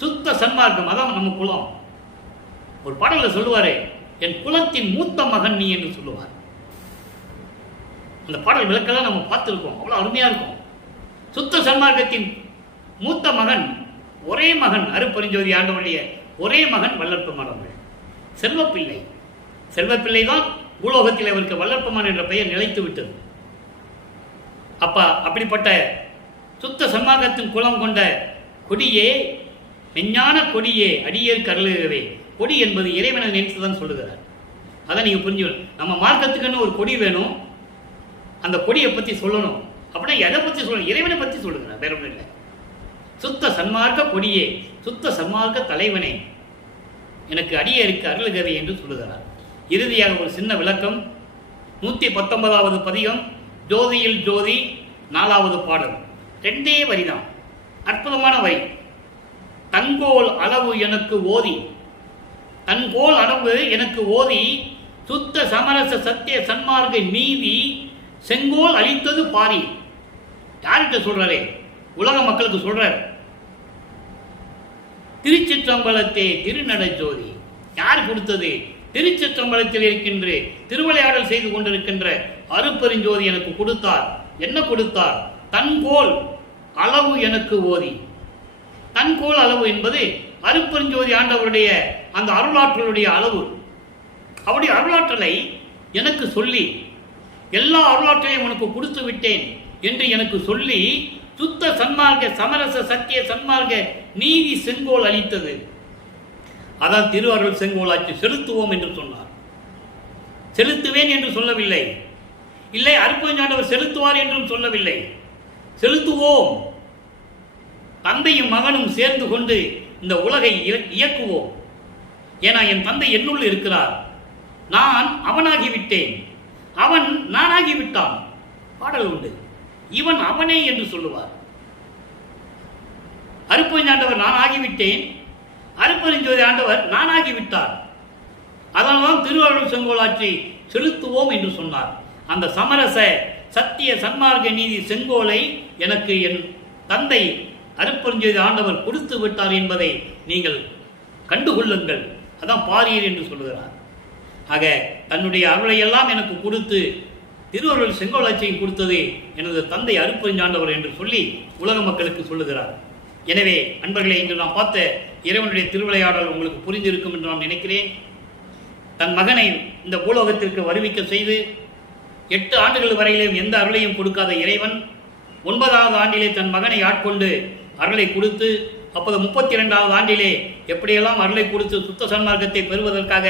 சுத்த சன்மார்க்கம். அதான் நம்ம குலம். ஒரு பாடலில் சொல்லுவாரு, என் குலத்தின் மூத்த மகன் நீ என்று சொல்லுவார். அந்த பாடல் விளக்கெல்லாம் நம்ம பார்த்துருக்கோம், அவ்வளோ அருமையா இருக்கும். சுத்த சன்மார்க்கத்தின் மூத்த மகன், ஒரே மகன், அருப்பெருஞ்சோதி ஆண்டவருடைய ஒரே மகன் வல்லற்பமானவர்கள், செல்வப்பிள்ளை. செல்வப்பிள்ளை தான் பூலோகத்தில் அவருக்கு வல்லற்பமான் என்ற பெயர் நிலைத்து விட்டது. அப்படிப்பட்ட சுத்த சன்மார்க்கத்தின் குலம் கொண்ட கொடியே, மெஞ்ஞான கொடியே அடியேற்கு அருளுகவே. கொடி என்பது இறைவனை நினைத்துதான் சொல்லுகிறார். அதான் நீங்க புரிஞ்சுக்கணும். நம்ம மார்க்கத்துக்குன்னு ஒரு கொடி வேணும், அந்த கொடியை பற்றி சொல்லணும். அப்படின்னா எதை பற்றி சொல்லணும்? இறைவனை பற்றி சொல்லுகிறார், வேற ஒன்றும் இல்லை. சுத்த சன்மார்க்க கொடியே, சுத்த சன்மார்க்க தலைவனே, எனக்கு அடியேற்கு அருளுகவே என்று சொல்லுகிறார். இறுதியாக ஒரு சின்ன விளக்கம். 119வது பதிகம், ஜோதியில் ஜோதி, 4வது பாடல். 2 வரிதான், அற்புதமான வரி. தங்கோல் அளவு எனக்கு ஓதி, தங்கோல் அளவு எனக்கு ஓதி, சுத்த சமரச சத்திய சன்மார்க்க நீதி செங்கோல் அளித்தது பாரி. யார்கிட்ட சொல்றாரே? உலக மக்களுக்கு சொல்றார். திருச்சிற்றம்பலத்தே திருநட ஜோதி. யார் கொடுத்தது? திருச்சிற்றம்பலத்தில் இருக்கின்ற திருவிளையாடல் செய்து கொண்டிருக்கின்ற அருப்பெருஞ்சோதி எனக்கு கொடுத்தார். என்ன கொடுத்தார்? தன்கோல் அளவு எனக்கு ஓதி. தன்கோல் அளவு என்பது அருப்பெருஞ்சோதி ஆண்டவருடைய அந்த அருளாற்றலுடைய அளவு. அவருடைய அருளாற்றலை எனக்கு சொல்லி, எல்லா அருளாற்றலையும் உனக்கு கொடுத்து விட்டேன் என்று எனக்கு சொல்லி, சுத்த சன்மார்க்க சமரச சத்திய சன்மார்க்க நீதி செங்கோல் அளித்தது. அதான் திரு அருள் செங்கோலாட்சி செலுத்துவோம் என்று சொன்னார். செலுத்துவேன் என்று சொல்லவில்லை. இல்லை, அருப்பெருஞ்சாண்டவர் செலுத்துவார் என்றும் சொல்லவில்லை. செலுத்துவோம். தந்தையும் மகனும் சேர்ந்து கொண்டு இந்த உலகை இயக்குவோம். ஏன்னா என் தந்தை என்னுள் இருக்கிறார், நான் அவனாகிவிட்டேன், அவன் நானாகிவிட்டான். பாடல் உண்டு. இவன் அவனே என்று சொல்லுவார். அருப்பெருஞ்சாண்டவர் நான் ஆகிவிட்டேன், அருப்பெருஞ்சோதி ஆண்டவர் நானாகிவிட்டார். அதனால்தான் திருவருள் செங்கோலாட்சி செலுத்துவோம் என்று சொன்னார். அந்த சமரச சத்திய சன்மார்க்க நீதி செங்கோலை எனக்கு என் தந்தை அருப்பெருஞ்சோதி ஆண்டவர் கொடுத்து விட்டார் என்பதை நீங்கள் கண்டுகொள்ளுங்கள். அதான் பாரியர் என்று சொல்லுகிறார். ஆக தன்னுடைய அருளையெல்லாம் எனக்கு கொடுத்து திருவருள் செங்கோலாட்சியை கொடுத்தது எனது தந்தை அருப்பெருஞ்சாண்டவர் என்று சொல்லி உலக மக்களுக்கு சொல்லுகிறார். எனவே அன்பர்களே, இன்று நாம் பார்த்த இறைவனுடைய திருவிளையாடல் உங்களுக்கு புரிந்திருக்கும் என்று நான் நினைக்கிறேன். தன் மகனை இந்த பூலோகத்திற்கு வருவிக்க செய்து 8 ஆண்டுகள் வரையிலும் எந்த அருளையும் கொடுக்காத இறைவன் 9வது ஆண்டிலே தன் மகனை ஆட்கொண்டு அருளை கொடுத்து, அப்போது 32வது ஆண்டிலே எப்படியெல்லாம் அருளை கொடுத்து சுத்த சன்மார்க்கத்தை பெறுவதற்காக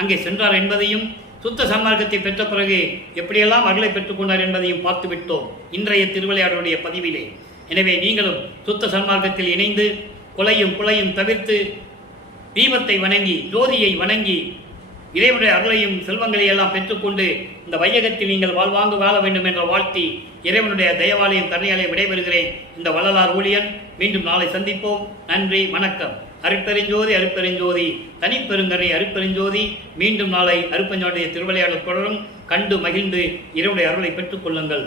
அங்கே சென்றார் என்பதையும், சுத்த சன்மார்க்கத்தை பெற்ற பிறகு எப்படியெல்லாம் அருளை பெற்றுக்கொண்டார் என்பதையும் பார்த்து விட்டோம் இன்றைய திருவிளையாடலுடைய பதிவிலே. எனவே நீங்களும் சுத்த சன்மார்க்கத்தில் இணைந்து கொலையும் குலையும் தவிர்த்து தீபத்தை வணங்கி ஜோதியை வணங்கி இறைவனுடைய அருளையும் செல்வங்களையும் எல்லாம் பெற்றுக்கொண்டு இந்த வையகத்தில் நீங்கள் வாழ்வாங்கு வாழ வேண்டும் என்ற வாழ்த்தி இறைவனுடைய தயவாலயம் கருணையாலே விடைபெறுகிறேன். இந்த வள்ளலார் ஊழியன். மீண்டும் நாளை சந்திப்போம். நன்றி, வணக்கம். அருட்பெருஞ்சோதி அருட்பெருஞ்சோதி தனிப்பெருங்கரை அருட்பெருஞ்சோதி. மீண்டும் நாளை அருட்பெருஞ்சோதிய திருவிளையாடல் தொடரும். கண்டு மகிழ்ந்து இறைவனுடைய அருளை பெற்றுக் கொள்ளுங்கள்.